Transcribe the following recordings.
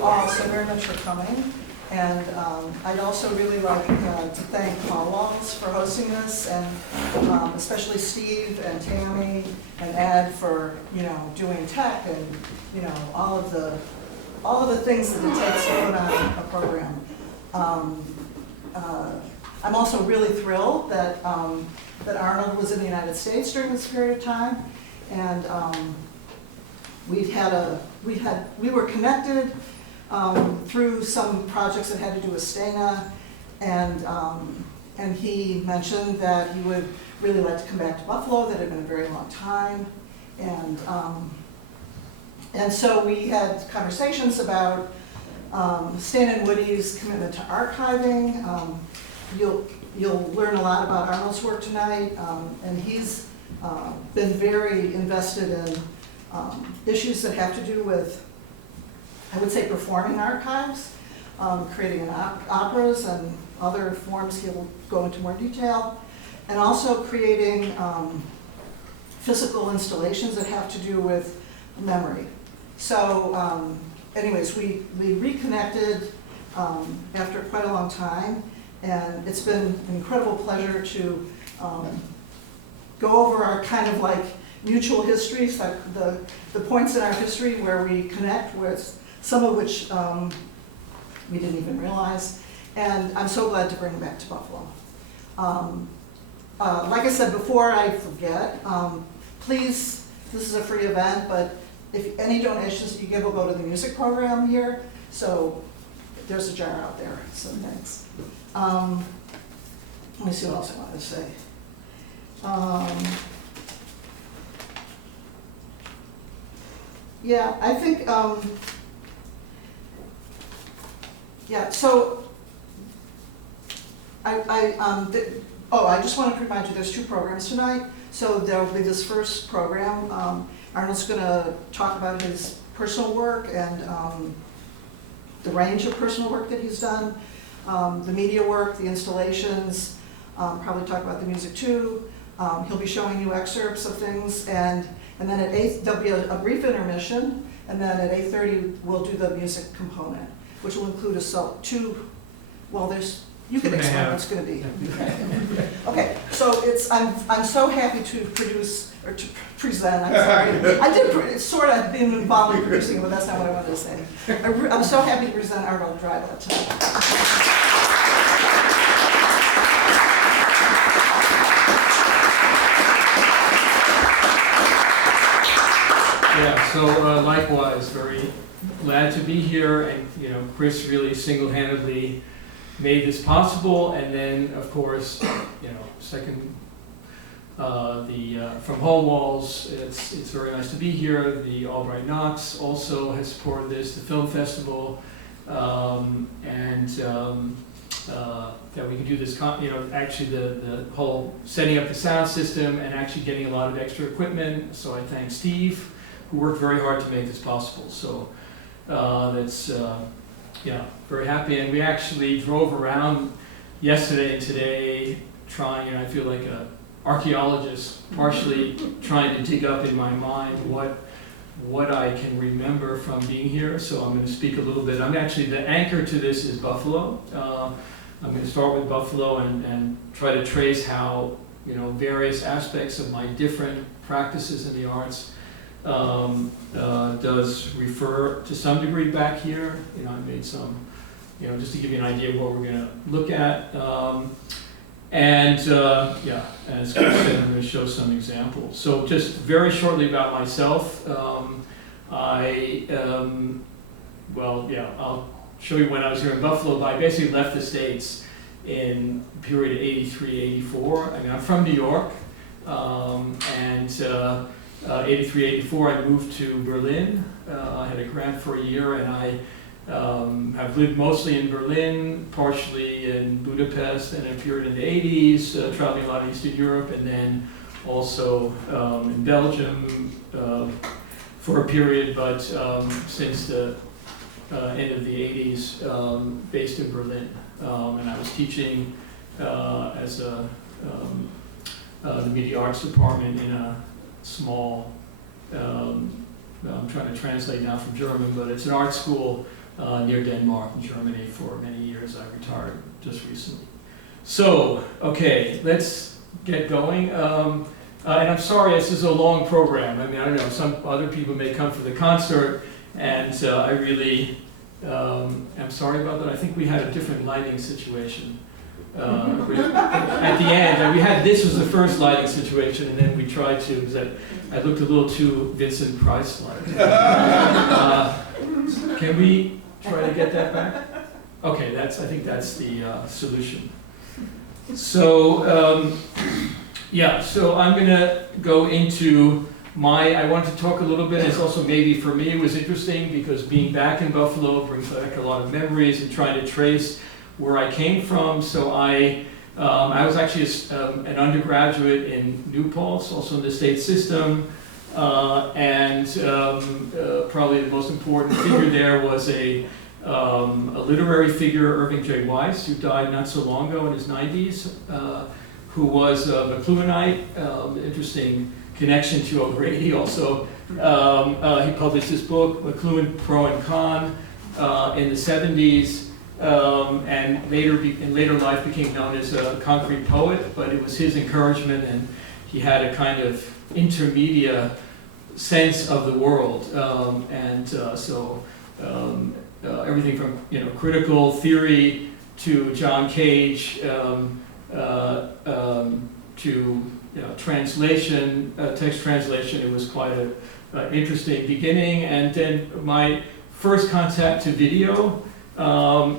you all so very much for coming. And I'd also really like to thank Hallwalls for hosting this, and especially Steve and Tammy and Ed for doing tech and all of the things that it takes to put on a program. I'm also really thrilled that that Arnold was in the United States during this period of time, and we were connected through some projects that had to do with Steina, and he mentioned that he would really like to come back to Buffalo. That had been a very long time, and so we had conversations about Steina and Woody's commitment to archiving. You'll learn a lot about Arnold's work tonight, and he's been very invested in issues that have to do with, I would say, performing archives, creating operas and other forms. He'll go into more detail, and also creating physical installations that have to do with memory. So anyways, we reconnected after quite a long time, and it's been an incredible pleasure to go over our kind of like mutual histories, like the points in our history where we connect, with some of which we didn't even realize. And I'm so glad to bring them back to Buffalo. Like I said before, I forget, please, this is a free event, but if any donations that you give will go to the music program here, so there's a jar out there, so thanks. Let me see what else I wanted to say. Yeah, I think, yeah, so I just wanted to remind you there's two programs tonight. So there will be this first program. Arnold's going to talk about his personal work and the range of personal work that he's done, the media work, the installations, probably talk about the music too. He'll be showing you excerpts of things, and then at 8, there'll be a brief intermission, and then at 8:30 we'll do the music component, which will include you can explain what it's going to be. Okay, so I'm so happy to present. I'm sorry, I did sort of been involved in producing it, but that's not what I wanted to say. I'm so happy to present Arnold Dreyblatt tonight. Yeah, so likewise, very glad to be here, and Chris really single-handedly made this possible, and then of course, second, from Hallwalls, it's very nice to be here. The Albright Knox also has supported this, the film festival, and that we can do this, actually the whole setting up the sound system and actually getting a lot of extra equipment. So I thank Steve, who worked very hard to make this possible. So that's, very happy. And we actually drove around yesterday and today trying, I feel like an archaeologist, partially trying to dig up in my mind what I can remember from being here. So I'm going to speak a little bit. The anchor to this is Buffalo. I'm going to start with Buffalo and try to trace how, various aspects of my different practices in the arts does refer to some degree back here. I made some, just to give you an idea of what we're going to look at. As Chris said, I'm going to show some examples. So just very shortly about myself. I'll show you when I was here in Buffalo, but I basically left the States in the period of 83, 84. I'm from New York, 83, 84, I moved to Berlin. I had a grant for a year, and I have lived mostly in Berlin, partially in Budapest, and a period in the 80s, traveling a lot in Eastern Europe, and then also in Belgium for a period, but since the end of the 80s, based in Berlin. And I was teaching as the media arts department in a small, I'm trying to translate now from German, but it's an art school near Denmark in Germany for many years. I retired just recently. So, okay, let's get going. And I'm sorry, this is a long program. I mean, I don't know, some other people may come for the concert, and I really am sorry about that. I think we had a different lighting situation. At the end, we had, this was the first lighting situation, and then we tried to, because I looked a little too Vincent Price-like. Can we try to get that back? Okay, I think that's the solution. So, yeah, so I'm gonna go into I want to talk a little bit. It's also maybe for me it was interesting because being back in Buffalo brings back a lot of memories and trying to trace where I came from. So I was actually an undergraduate in New Paltz, also in the state system, and probably the most important figure there was a literary figure, Irving J. Weiss, who died not so long ago in his 90s, who was a McLuhanite, interesting connection to O'Grady also. He published his book, McLuhan, Pro and Con, in the 70s, and in later life became known as a concrete poet, but it was his encouragement, and he had a kind of intermedia sense of the world, so everything from critical theory to John Cage to translation, text translation. It was quite an interesting beginning, and then my first contact to video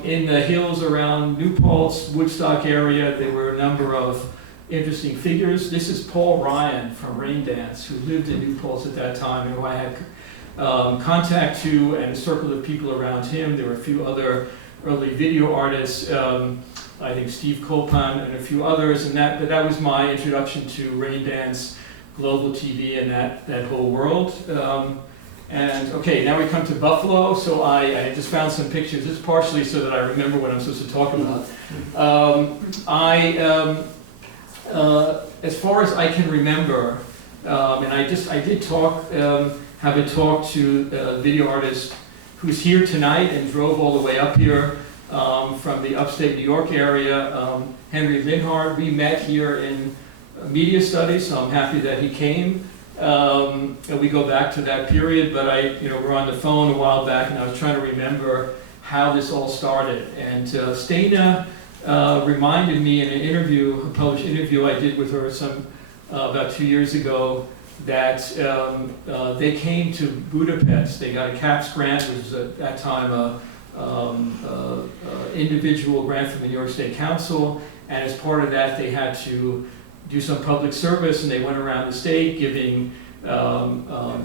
in the hills around New Paltz, Woodstock area. There were a number of interesting figures. This is Paul Ryan from Rain Dance, who lived in New Paltz at that time, and who I had contact to, and a circle of people around him. There were a few other early video artists, I think Steve Copan and a few others, and that was my introduction to Rain Dance, global TV, and that whole world. And okay, now we come to Buffalo. So I just found some pictures. It's partially so that I remember what I'm supposed to talk about. As far as I can remember, and I did have a talk to a video artist who's here tonight and drove all the way up here from the upstate New York area, Henry Linhart. We met here in media studies, so I'm happy that he came. And we go back to that period, but we're on the phone a while back, and I was trying to remember how this all started. And Steina reminded me in an interview, a published interview I did with her about 2 years ago, that they came to Budapest. They got a CAPS grant, which was at that time a individual grant from the New York State Council, and as part of that they had to do some public service, and they went around the state giving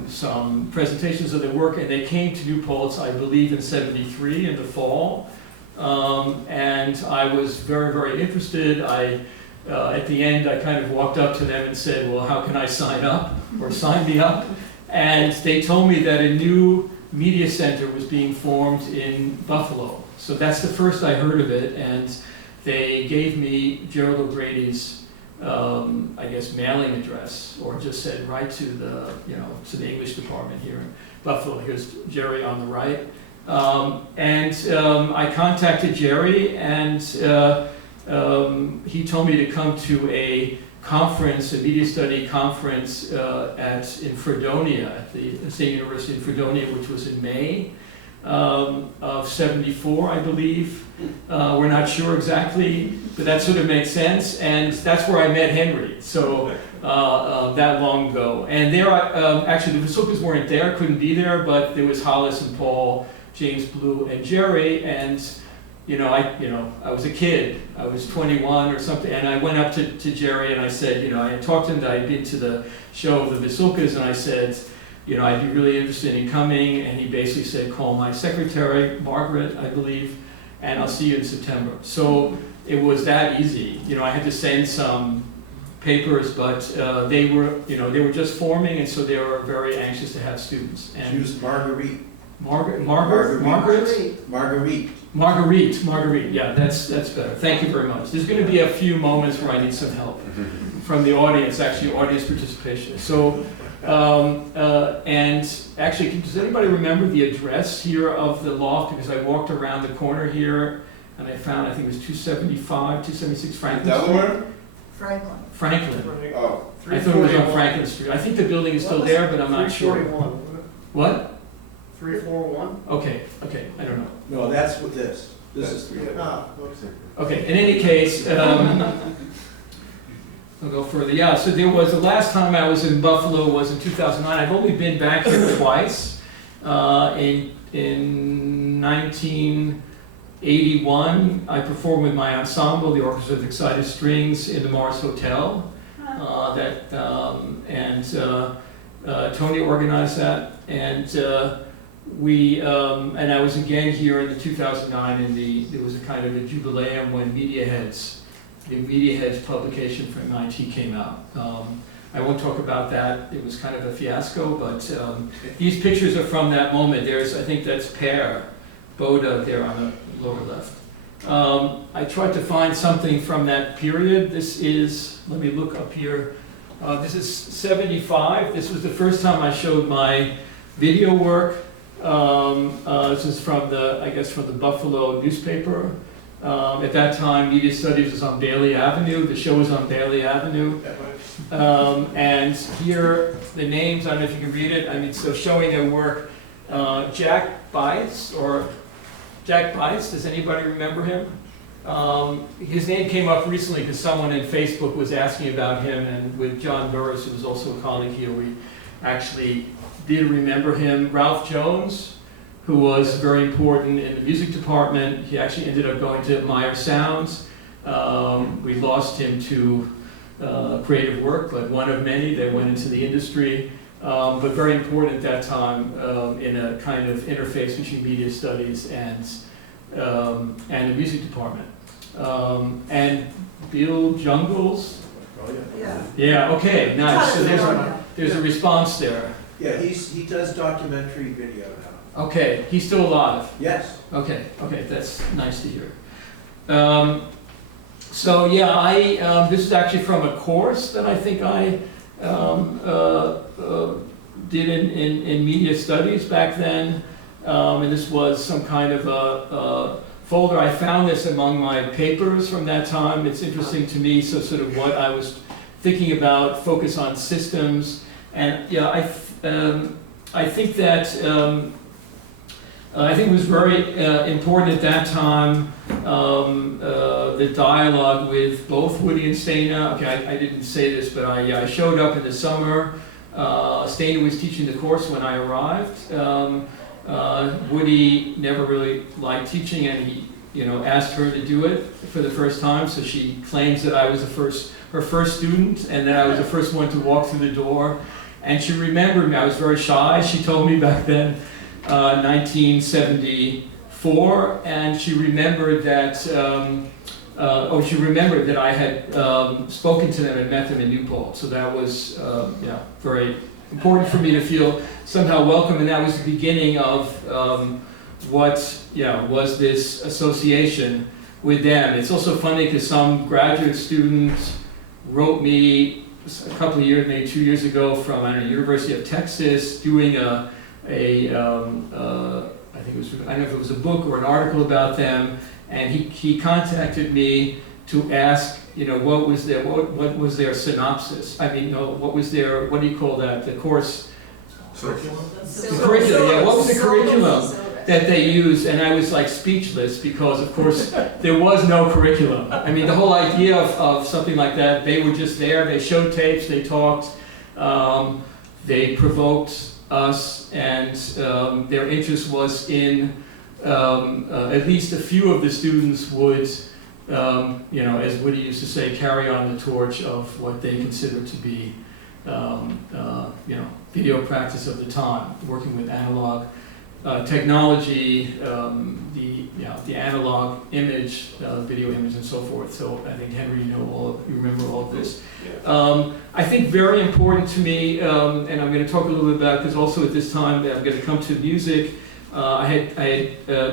some presentations of their work, and they came to New Paltz, I believe, in '73 in the fall, and I was very, very interested. At the end, I kind of walked up to them and said, well, how can I sign up, or sign me up? And they told me that a new media center was being formed in Buffalo. So that's the first I heard of it, and they gave me Gerald O'Grady's I guess mailing address, or just said write to the English department here in Buffalo. Here's Jerry on the right, and I contacted Jerry, and he told me to come to a conference, a media study conference in Fredonia, at the State University in Fredonia, which was in May of '74, I believe. We're not sure exactly, but that sort of makes sense, and that's where I met Henry, so that long ago. And there, actually the Vasulkas weren't there, couldn't be there, but there was Hollis and Paul, James Blue, and Jerry, and I was a kid, I was 21 or something, and I went up to Jerry and I said, I had talked to him that I'd been to the show of the Vasulkas, and I said, I'd be really interested in coming, and he basically said, call my secretary, Margaret, I believe, and I'll see you in September. So it was that easy. I had to send some papers, but they were just forming, and so they were very anxious to have students. And she was Marguerite. Marguerite, yeah, that's better. Thank you very much. There's going to be a few moments where I need some help from the audience, actually audience participation. So And actually, does anybody remember the address here of the loft? Because I walked around the corner here and I found, I think it was 276 Franklin Street. Delaware? Franklin. Oh. I thought it was on Franklin Street. I think the building is still there, but I'm not sure. 341, wasn't it? What? 341? Okay, I don't know. No, that's with this. This is three. Ah, oops. Okay, in any case, I'll go further. Yeah, so there was, the last time I was in Buffalo was in 2009. I've only been back here twice. In 1981, I performed with my ensemble, the Orchestra of Excited Strings, in the Mars Hotel. Tony organized that, and and I was again here in the 2009, there was a kind of a jubileum when the Media Heads publication from MIT came out. I won't talk about that, it was kind of a fiasco, but these pictures are from that moment. I think that's Per Boda there on the lower left. I tried to find something from that period. This is, let me look up here. This is 75. This was the first time I showed my video work. This is from the Buffalo newspaper. At that time, Media Studies was on Bailey Avenue. The show was on Bailey Avenue. And here, the names, I don't know if you can read it. I mean, so showing their work, Jack Bites, does anybody remember him? His name came up recently because someone in Facebook was asking about him, and with John Burris, who was also a colleague here, we actually did remember him. Ralph Jones, who was very important in the music department. He actually ended up going to Meyer Sounds. We lost him to creative work, but one of many that went into the industry. But very important at that time in a kind of interface between media studies and the music department. And Bill Jungles. Oh, yeah. Yeah. Yeah, okay, nice. So there's a response there. Yeah, he does documentary video now. Okay, he's still alive. Yes. Okay, that's nice to hear. So yeah, this is actually from a course that I think I did in media studies back then, and this was some kind of a folder. I found this among my papers from that time. It's interesting to me, so sort of what I was thinking about, focus on systems, and yeah, I think that I think it was very important at that time, the dialogue with both Woody and Steina. Okay, I didn't say this, but I showed up in the summer. Steina was teaching the course when I arrived. Woody never really liked teaching, and he, asked her to do it for the first time. So she claims that I was her first student, and that I was the first one to walk through the door. And she remembered me. I was very shy. She told me back then. 1974, and she remembered that. She remembered that I had spoken to them and met them in New Paltz. So that was, very important for me to feel somehow welcome, and that was the beginning of what, was this association with them. It's also funny because some graduate students wrote me a couple of years, maybe 2 years ago, from University of Texas, doing I think it was, I don't know if it was a book or an article about them, and he contacted me to ask, what was their synopsis? I mean, what was their, what do you call that? The course. Curriculum? The curriculum, yeah. What was the curriculum that they used? And I was like speechless because, of course, there was no curriculum. I mean, the whole idea of something like that, they were just there. They showed tapes. They talked. They provoked us, and their interest was in at least a few of the students would, as Woody used to say, carry on the torch of what they considered to be, video practice of the time, working with analog technology, the analog image, video image, and so forth. So I think Henry, you remember all of this. I think very important to me, and I'm going to talk a little bit about, because also at this time I'm going to come to music. I had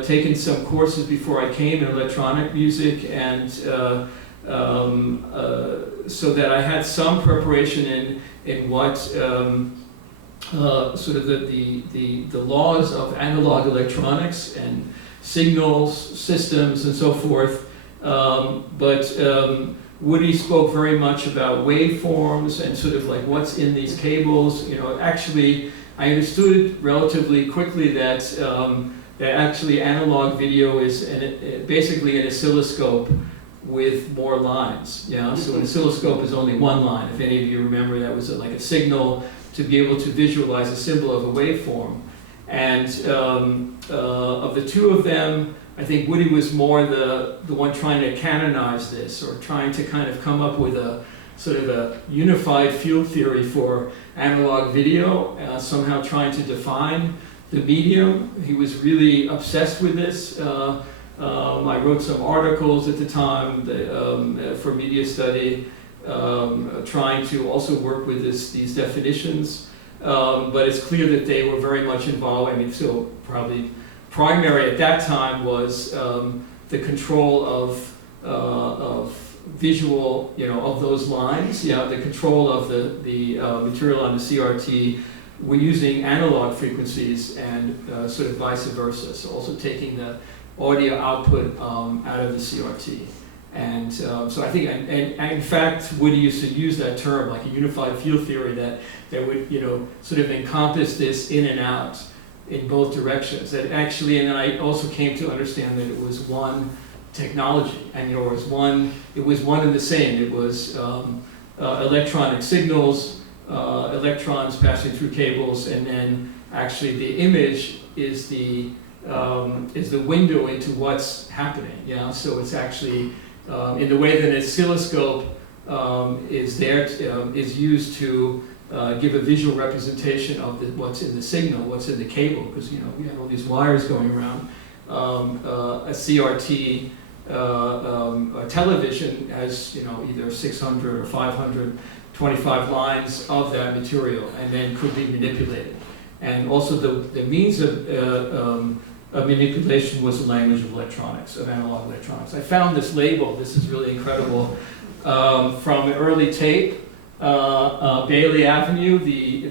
taken some courses before I came in electronic music, and so that I had some preparation in what sort of the laws of analog electronics and signals, systems, and so forth. But Woody spoke very much about waveforms and sort of like what's in these cables. You know, actually, I understood relatively quickly that that actually analog video is basically an oscilloscope with more lines. Yeah, so an oscilloscope is only one line. If any of you remember, that was like a signal to be able to visualize a symbol of a waveform. And of the two of them, I think Woody was more the one trying to canonize this, or trying to kind of come up with a sort of a unified field theory for analog video, somehow trying to define the medium. He was really obsessed with this. I wrote some articles at the time for media study, trying to also work with these definitions. But it's clear that they were very much involved. I mean, so probably primary at that time was the control of visual, you know, of those lines. Yeah, the control of the material on the CRT. We're using analog frequencies and sort of vice versa. So also taking the audio output out of the CRT. And so I think, and in fact, Woody used to use that term, like a unified field theory that would, you know, sort of encompass this in and out in both directions. That actually, and then I also came to understand that it was one technology, and you know, it was one and the same. It was electronic signals, electrons passing through cables, and then actually the image is the window into what's happening. Yeah, so it's actually in the way that an oscilloscope is used to give a visual representation of what's in the signal, what's in the cable, because you know we have all these wires going around. A CRT a television has, you know, either 600 or 525 lines of that material, and then could be manipulated. And also the means of manipulation was the language of electronics, of analog electronics. I found this label, this is really incredible, from an early tape, Bailey Avenue,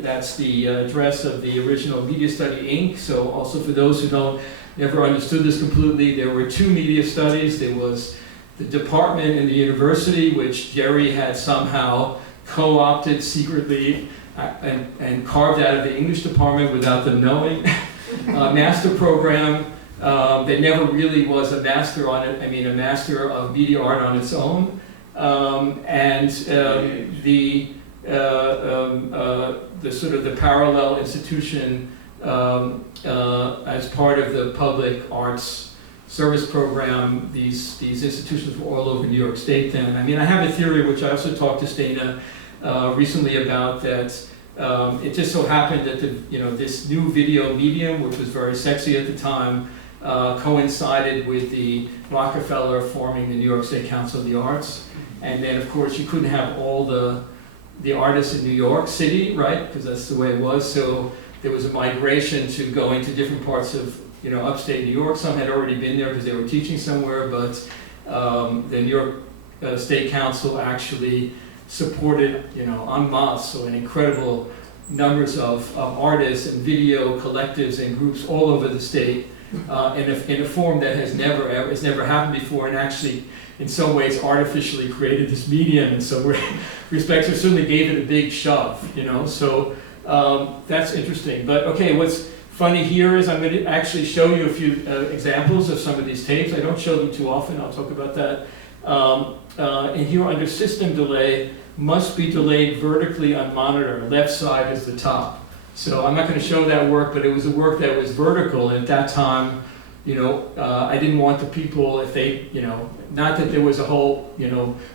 that's the address of the original Media Study Inc. So also for those who never understood this completely, there were two media studies. There was the department in the university, which Jerry had somehow co-opted secretly and carved out of the English department without them knowing. Master program that never really was a master on it. I mean, a master of media art on its own, and the sort of the parallel institution as part of the public arts service program. These institutions were all over New York State then. I mean, I have a theory which I also talked to Steina recently about, that it just so happened that this new video medium, which was very sexy at the time, coincided with the Rockefeller forming the New York State Council of the Arts. And then of course you couldn't have all the artists in New York City, right? Because that's the way it was. So there was a migration to going to different parts of upstate New York. Some had already been there because they were teaching somewhere, but the New York State Council actually supported, en masse, so an incredible numbers of artists and video collectives and groups all over the state in a form that has never happened before, and actually in some ways artificially created this medium in some respects, or certainly gave it a big shove, so that's interesting. But okay, what's funny here is I'm going to actually show you a few examples of some of these tapes. I don't show them too often, I'll talk about that. And here under system delay, must be delayed vertically on monitor, left side is the top. So I'm not going to show that work, but it was a work that was vertical, and at that time, I didn't want the people, if they, not that there was a whole,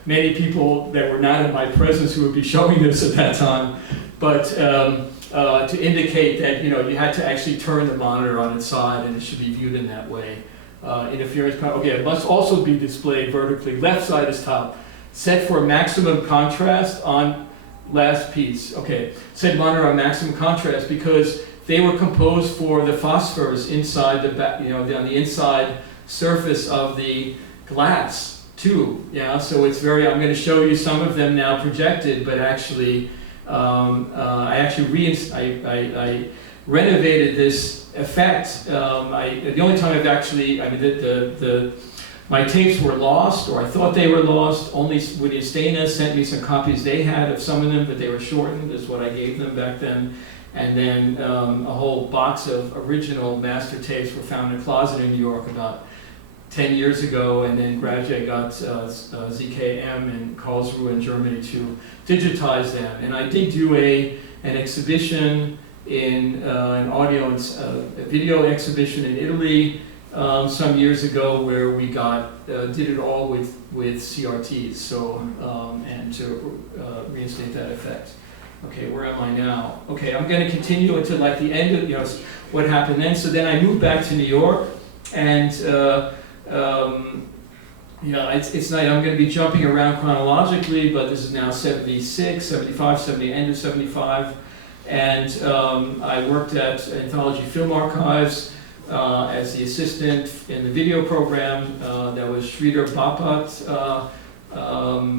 many people that were not in my presence who would be showing this at that time, but to indicate that, you had to actually turn the monitor on its side, and it should be viewed in that way. Interference, okay, it must also be displayed vertically, left side is top. Set for maximum contrast on last piece. Okay, set monitor on maximum contrast because they were composed for the phosphors inside the back, on the inside surface of the glass too. Yeah, so it's very. I'm going to show you some of them now projected, but actually I actually I renovated this effect. The only time I've actually, my tapes were lost, or I thought they were lost. Only Woody and Steina sent me some copies they had of some of them, but they were shortened, is what I gave them back then. And then a whole box of original master tapes were found in a closet in New York about 10 years ago, and then gradually I got ZKM in Karlsruhe in Germany to digitize them. And I did do an exhibition in an audio and a video exhibition in Italy some years ago, where we did it all with CRTs, so and to reinstate that effect. Okay, where am I now? Okay, I'm going to continue until like the end of what happened then. So then I moved back to New York, and it's nice. I'm going to be jumping around chronologically, but this is now 76, 75, 70, end of 75, and I worked at Anthology Film Archives as the assistant in the video program. That was Sridhar Bapat,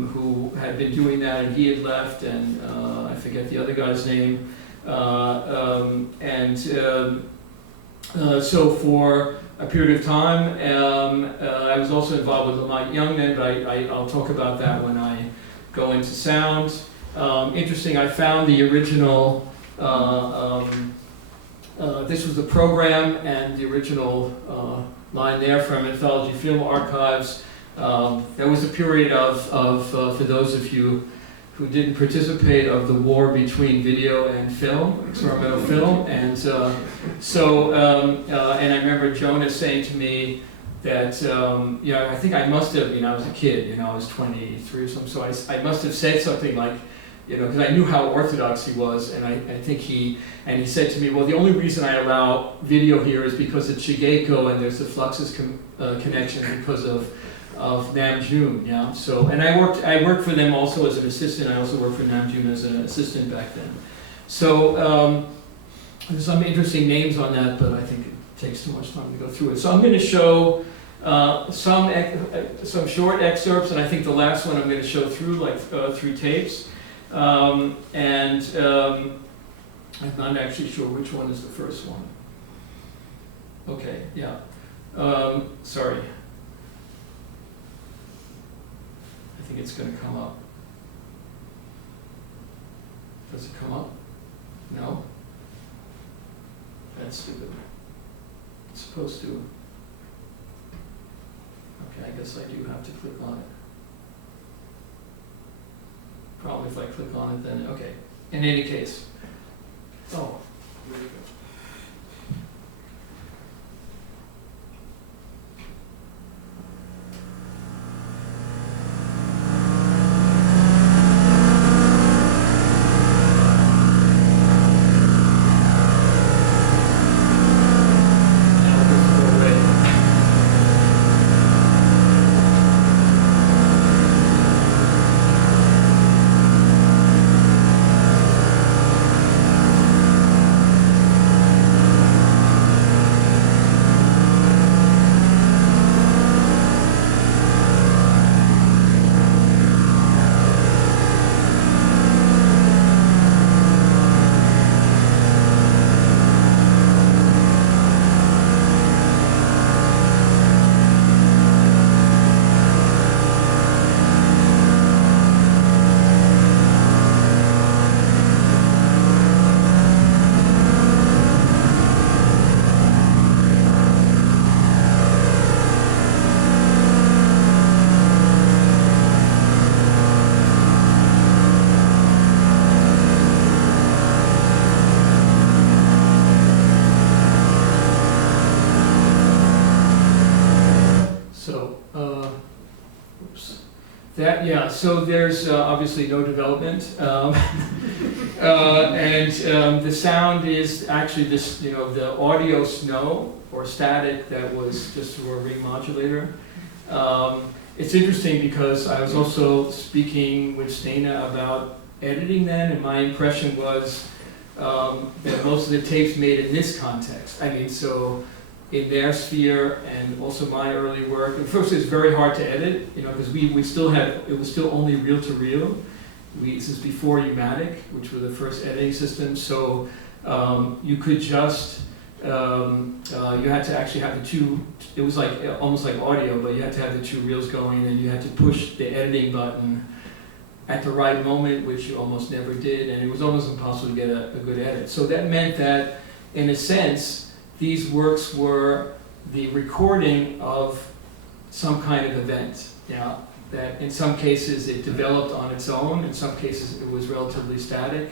who had been doing that, and he had left, and I forget the other guy's name. So for a period of time, I was also involved with Monte Young then, but I'll talk about that when I go into sound. Interesting, I found the original, this was the program, and the original line there from Anthology Film Archives. There was a period of for those of you who didn't participate, of the war between video and film, experimental film, and and I remember Jonah saying to me that I think I must have, I was a kid, I was 23 or something, so I must have said something like, because I knew how orthodox he was, and I think he said to me, well, the only reason I allow video here is because it's Shigeko and there's the Fluxus connection because of Namjoon, yeah. So, and I worked for them also as an assistant. I also worked for Namjoon as an assistant back then. So there's some interesting names on that, but I think it takes too much time to go through it. So I'm going to show some short excerpts, and I think the last one I'm going to show through tapes. I'm not actually sure which one is the first one. Okay, yeah. Sorry. I think it's going to come up. Does it come up? No? That's stupid. It's supposed to. Okay, I guess I do have to click on it. Probably if I click on it then, okay. In any case. Oh, there you go. So there's obviously no development, and the sound is actually this, the audio snow or static that was just through a ring modulator. It's interesting because I was also speaking with Steina about editing then, and my impression was that most of the tapes made in this context. So in their sphere, and also my early work. At first, it was very hard to edit, because we still had, it was still only reel to reel. this is before Umatic, which were the first editing systems, so you could just, you had to actually have the two, it was like almost like audio, but you had to have the two reels going, and you had to push the editing button at the right moment, which you almost never did, and it was almost impossible to get a good edit. So that meant that, in a sense, these works were the recording of some kind of event. Yeah, that in some cases it developed on its own, in some cases it was relatively static,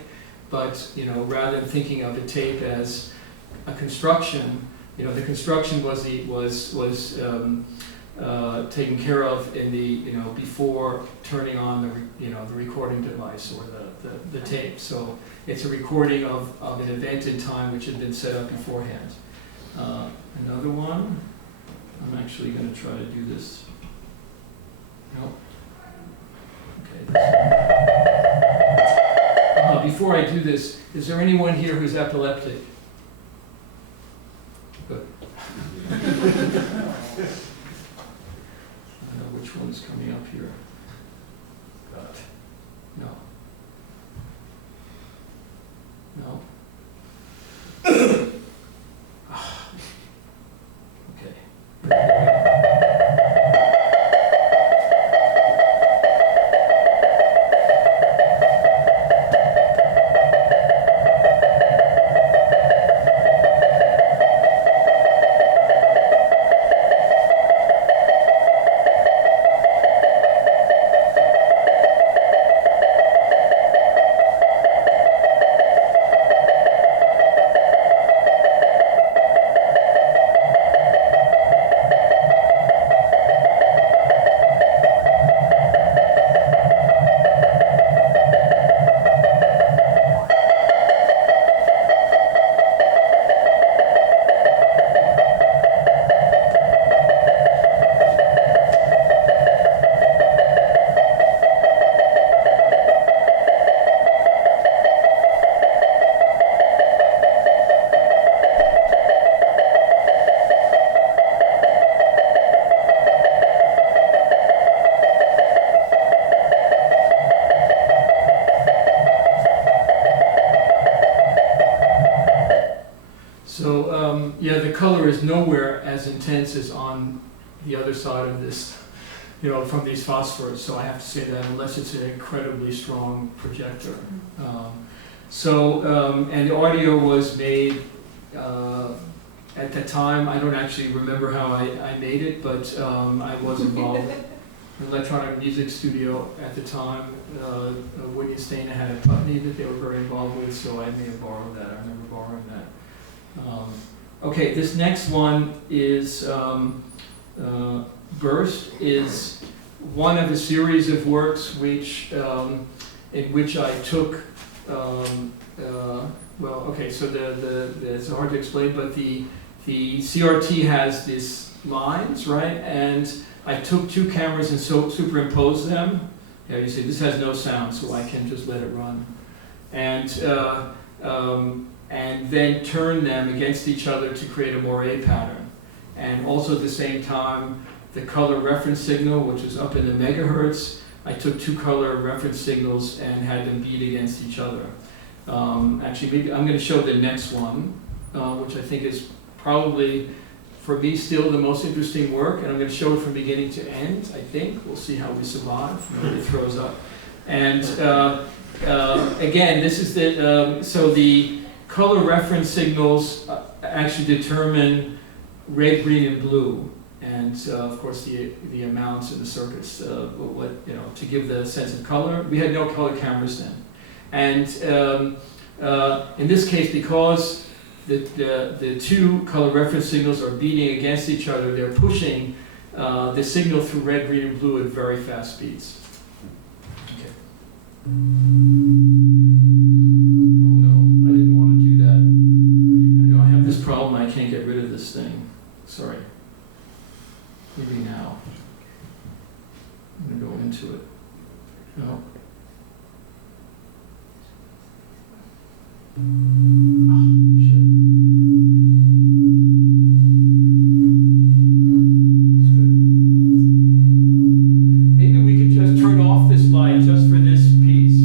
but rather than thinking of a tape as a construction, the construction was taken care of in the before turning on the recording device or the tape. So it's a recording of an event in time which had been set up beforehand. Another one. I'm actually going to try to do this. No. Okay. Before I do this, is there anyone here who's epileptic? Good. I don't know which one's coming up here. No. No. Okay. Yeah, the color is nowhere as intense as on the other side of this, from these phosphors. So I have to say that unless it's an incredibly strong projector. And the audio was made at the time. I don't actually remember how I made it, but I was involved in an electronic music studio at the time. Woody and Steina had a company that they were very involved with, so I may have borrowed that. I remember borrowing that. Okay, this next one is Burst, is one of a series of works which in which I took so it's hard to explain, but the CRT has these lines, right? And I took two cameras and superimposed them. Yeah, you see, this has no sound, so I can just let it run. And then turn them against each other to create a moire pattern. And also at the same time, the color reference signal, which is up in the megahertz, I took two color reference signals and had them beat against each other. Actually, maybe I'm going to show the next one, which I think is probably, for me, still the most interesting work. And I'm going to show it from beginning to end, I think. We'll see how we survive. Nobody throws up. And again, this is the color reference signals actually determine red, green, and blue, and of course the amounts in the circuits. To give the sense of color. We had no color cameras then, and in this case, because the two color reference signals are beating against each other, they're pushing the signal through red, green, and blue at very fast speeds. Okay. Problem, I can't get rid of this thing. Sorry. Maybe now. I'm going to go into it. No. Shit. Maybe we could just turn off this light just for this piece.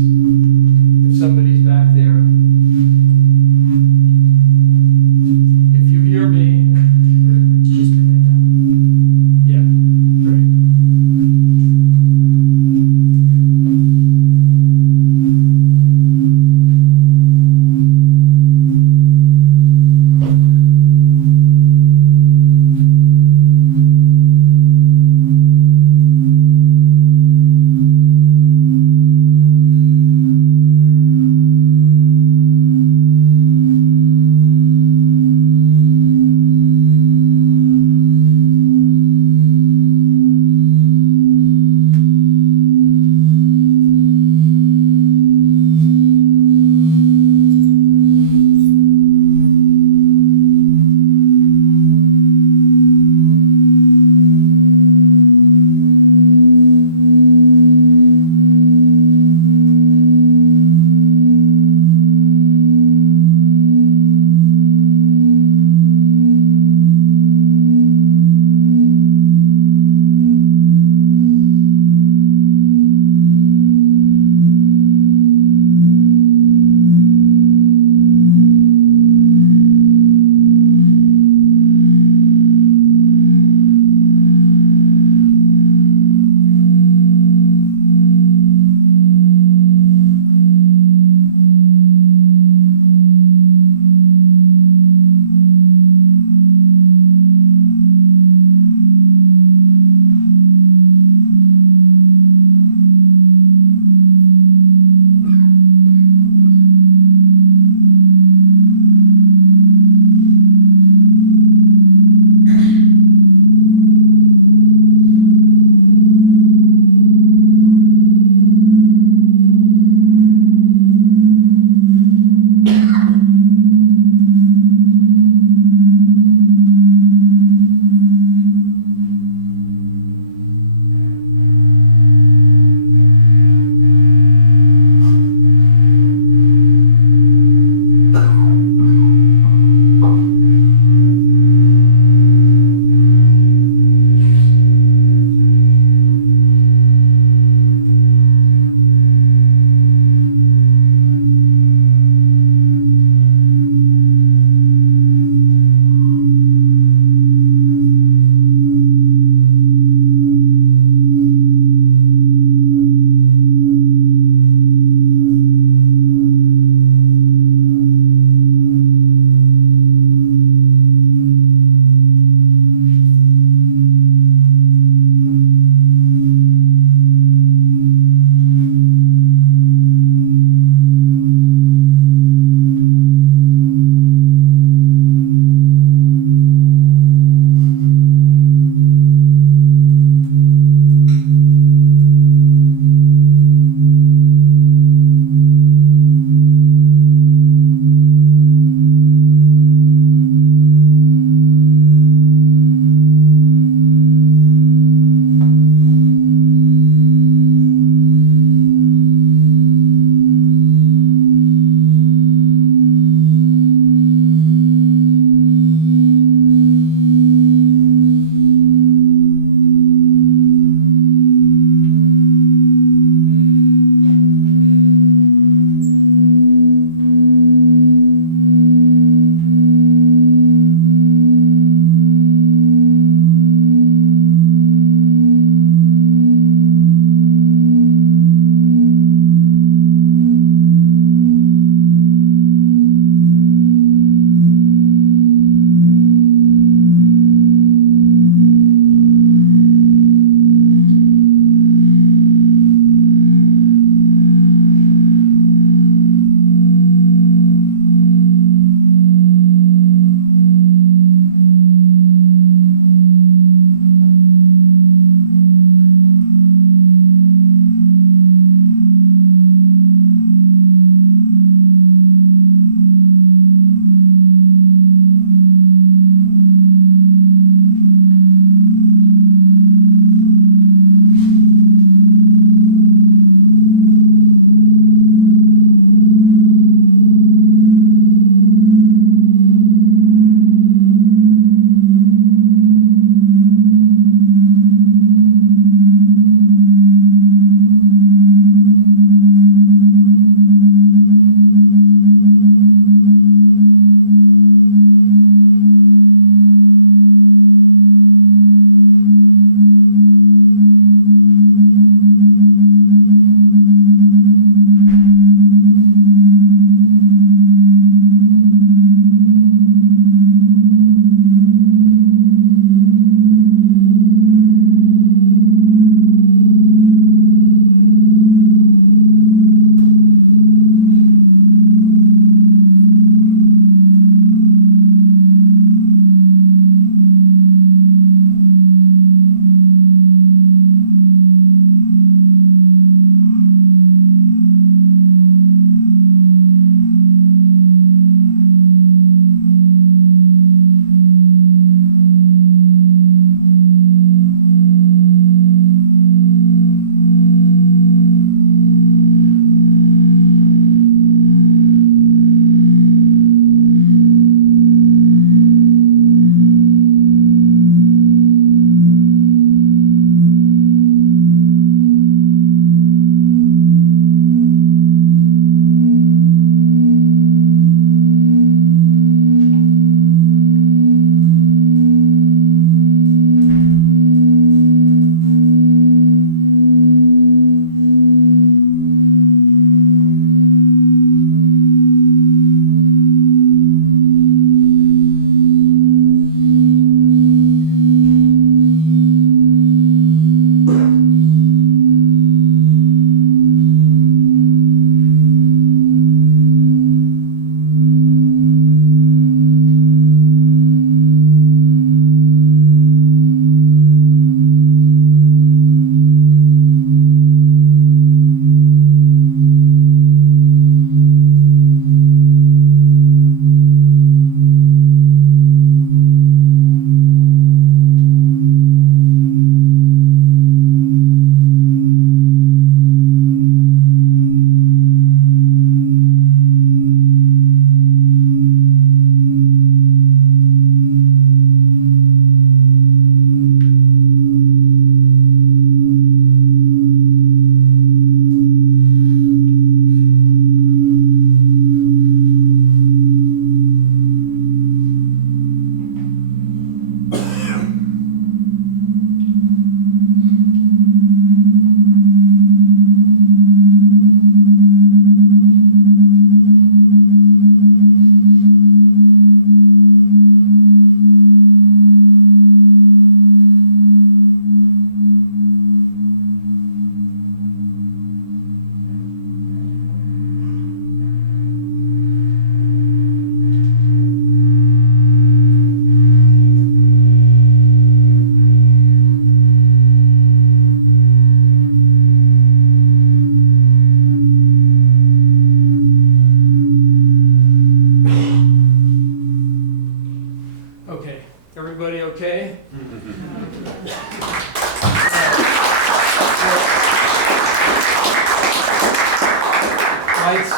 lights.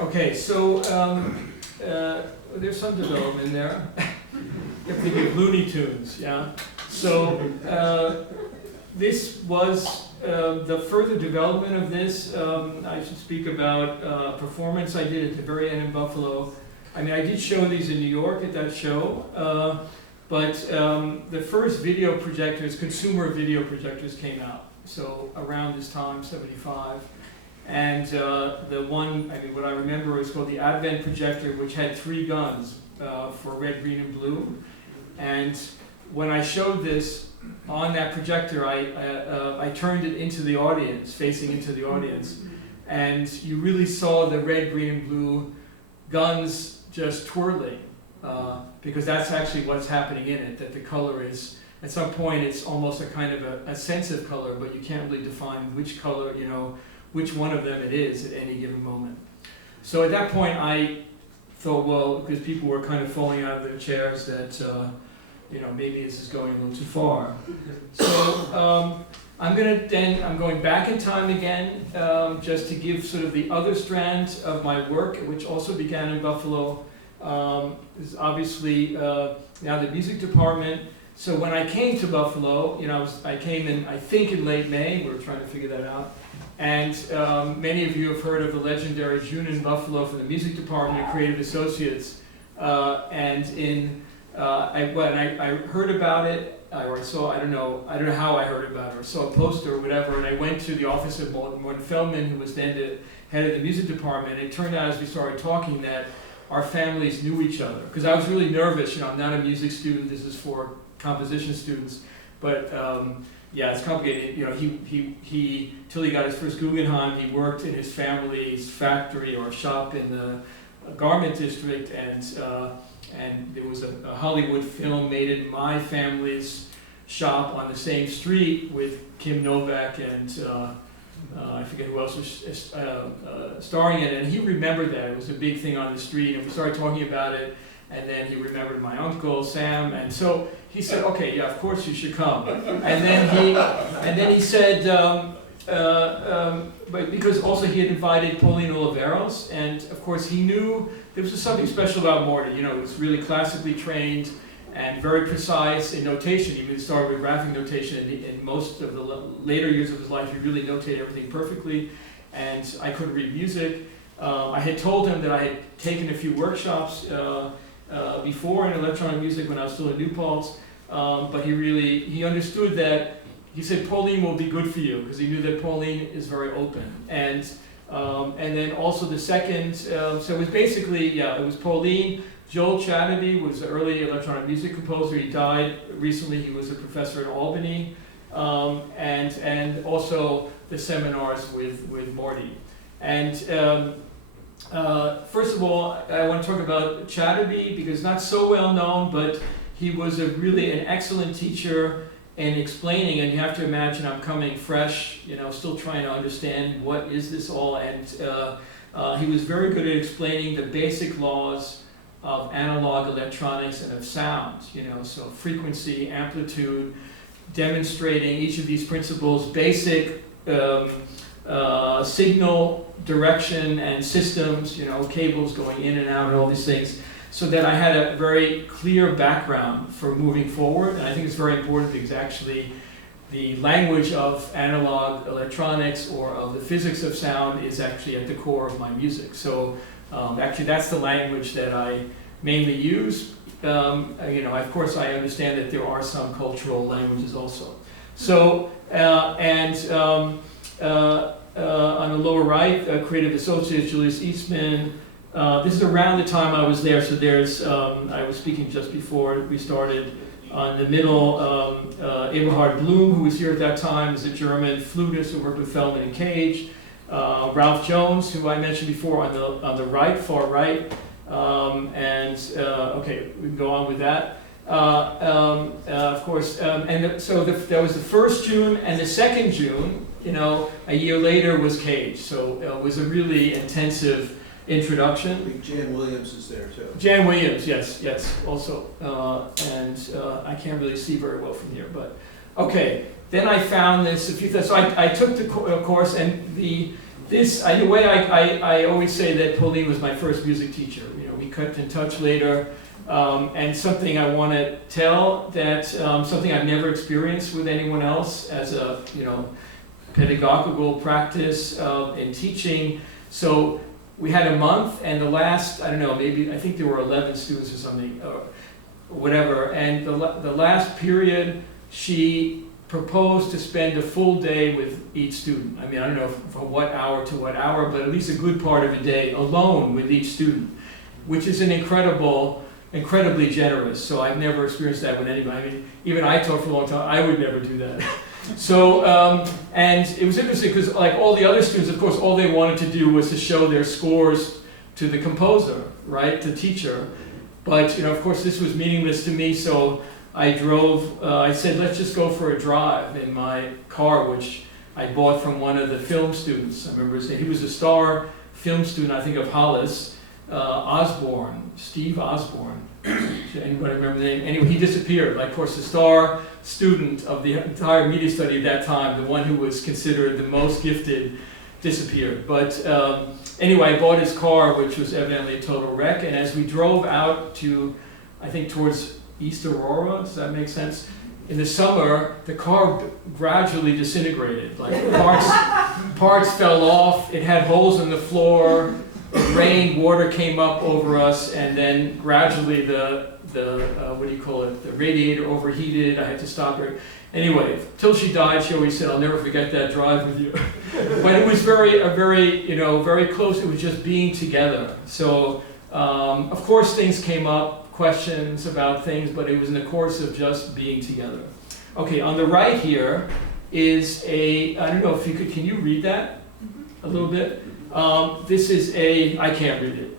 Okay, so there's some development there. You have to give Looney Tunes, yeah. So this was the further development of this. I should speak about performance I did at the very end in Buffalo. I mean, I did show these in New York at that show, but the first video projectors, consumer video projectors, came out. So around this time, 75. And the one, I mean, what I remember is called the Advent projector, which had 3 guns for red, green, and blue. And when I showed this on that projector, I turned it into the audience, facing into the audience. And you really saw the red, green, and blue guns just twirling, because that's actually what's happening in it, that the color is, at some point it's almost a kind of a sense of color, but you can't really define which color, you know, which one of them it is at any given moment. So at that point I thought, well, because people were kind of falling out of their chairs, that you know, maybe this is going a little too far. So I'm going back in time again, just to give sort of the other strand of my work, which also began in Buffalo. Is obviously now the music department. So when I came to Buffalo, you know, I came in, I think in late May. We were trying to figure that out. And many of you have heard of the legendary June in Buffalo from the music department and Creative Associates. And when I heard about it, or saw, I don't know how I heard about it, or saw a poster or whatever, and I went to the office of Morton Feldman, who was then the head of the music department. And it turned out, as we started talking, that our families knew each other. Because I was really nervous, you know, I'm not a music student, this is for composition students. But yeah, it's complicated. You know, he till he got his first Guggenheim, he worked in his family's factory or shop in the garment district, and there was a Hollywood film made in my family's shop on the same street with Kim Novak and I forget who else was starring in it, and he remembered that. It was a big thing on the street, and we started talking about it, and then he remembered my uncle, Sam, and so he said, okay, yeah, of course you should come. And then he said, but because also he had invited Pauline Oliveros, and of course he knew there was something special about Morton. You know, he was really classically trained and very precise in notation. He even started with graphic notation in most of the later years of his life. He really notated everything perfectly, and I couldn't read music. I had told him that I had taken a few workshops before in electronic music when I was still in New Paltz, but he understood that. He said Pauline will be good for you, because he knew that Pauline is very open. And then also the second, so it was basically, yeah, it was Pauline. Joel Chatterby was an early electronic music composer. He died recently. He was a professor at Albany. And also the seminars with Morty. And first of all, I want to talk about Chatterby, because not so well known, but he was really an excellent teacher in explaining, and you have to imagine I'm coming fresh, you know, still trying to understand what is this all, and he was very good at explaining the basic laws of analog electronics and of sound, you know, so frequency, amplitude, demonstrating each of these principles, basic signal direction and systems, you know, cables going in and out and all these things, so that I had a very clear background for moving forward. And I think it's very important, because actually the language of analog electronics or of the physics of sound is actually at the core of my music. So actually that's the language that I mainly use. You know, of course I understand that there are some cultural languages also. So, on the lower right, Creative Associates, Julius Eastman. This is around the time I was there, so there's, I was speaking just before we started. On the middle, Eberhard Blum, who was here at that time, is a German flutist who worked with Feldman and Cage. Ralph Jones, who I mentioned before, on the right, far right. Okay, we can go on with that. Of course, so that was the first June, and the second June, you know, a year later was Cage. So it was a really intensive introduction. I think Jan Williams is there too. Jan Williams, yes, also. I can't really see very well from here, but okay. Then I found this, so I took the course, and the The way I always say that Pauline was my first music teacher. You know, we kept in touch later, and something I want to tell that something I've never experienced with anyone else as a pedagogical practice in teaching. So we had a month, and the last, I don't know, maybe I think there were 11 students or something, or whatever. And the last period, she proposed to spend a full day with each student. I mean, I don't know from what hour to what hour, but at least a good part of a day alone with each student, which is an incredibly generous. So I've never experienced that with anybody. I mean, even I taught for a long time, I would never do that. So, and it was interesting because like all the other students, of course, all they wanted to do was to show their scores to the composer, right, the teacher. But, of course, this was meaningless to me, so I drove, I said, let's just go for a drive in my car, which I bought from one of the film students. I remember he was a star film student, I think, of Hallwalls, Osborne, Steve Osborne. Anybody remember the name? Anyway, he disappeared. Like, of course, the star student of the entire media study at that time, the one who was considered the most gifted, disappeared. But anyway, I bought his car, which was evidently a total wreck. And as we drove out to, I think, towards East Aurora, does that make sense? In the summer, the car gradually disintegrated. Like parts fell off. It had holes in the floor. It rained, water came up over us, and then gradually the what do you call it? The radiator overheated. I had to stop her. Anyway, till she died, she always said, "I'll never forget that drive with you." But it was very close. It was just being together. So of course things came up, questions about things, but it was in the course of just being together. Okay, on the right here is I don't know if you could. Can you read that a little bit? This is I can't read it,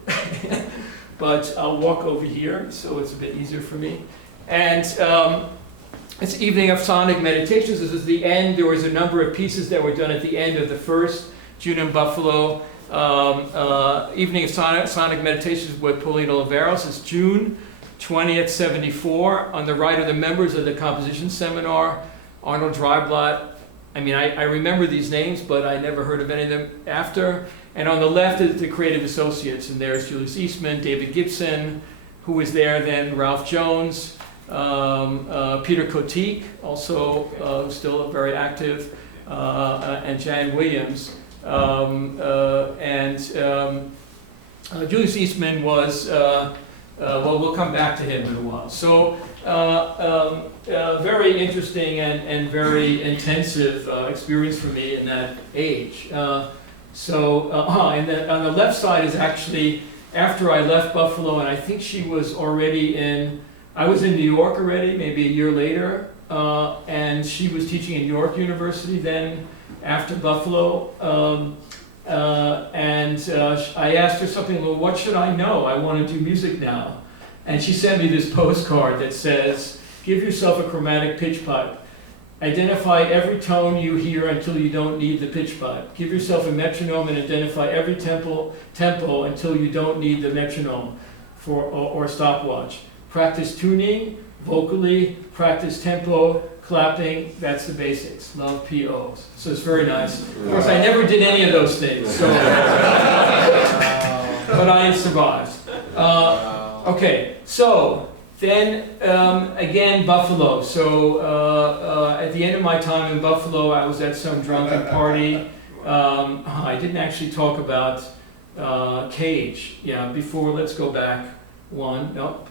but I'll walk over here so it's a bit easier for me. And it's Evening of Sonic Meditations. This is the end. There was a number of pieces that were done at the end of the first June in Buffalo Evening of Sonic Meditations with Pauline Oliveros. It's June 20th, 74. On the right are the members of the composition seminar, Arnold Dreyblatt. I mean, I remember these names, but I never heard of any of them after. And on the left is the creative associates, and there's Julius Eastman, David Gibson, who was there then, Ralph Jones, Peter Kotik, also who's still very active, and Jan Williams. Julius Eastman was, well, we'll come back to him in a while. So, very interesting and very intensive experience for me in that age. And on the left side is actually after I left Buffalo, and I think she was already I was in New York already, maybe a year later, and she was teaching in York University then after Buffalo. I asked her something, well, what should I know? I want to do music now. And she sent me this postcard that says, give yourself a chromatic pitch pipe. Identify every tone you hear until you don't need the pitch pipe. Give yourself a metronome and identify every tempo until you don't need the metronome or stopwatch. Practice tuning, vocally, practice tempo, clapping, that's the basics. Love POs. So it's very nice. Of course, I never did any of those things, so but I survived. Okay, so then again, Buffalo. So at the end of my time in Buffalo, I was at some drunken party. I didn't actually talk about Cage. Yeah, before, let's go back one. Nope.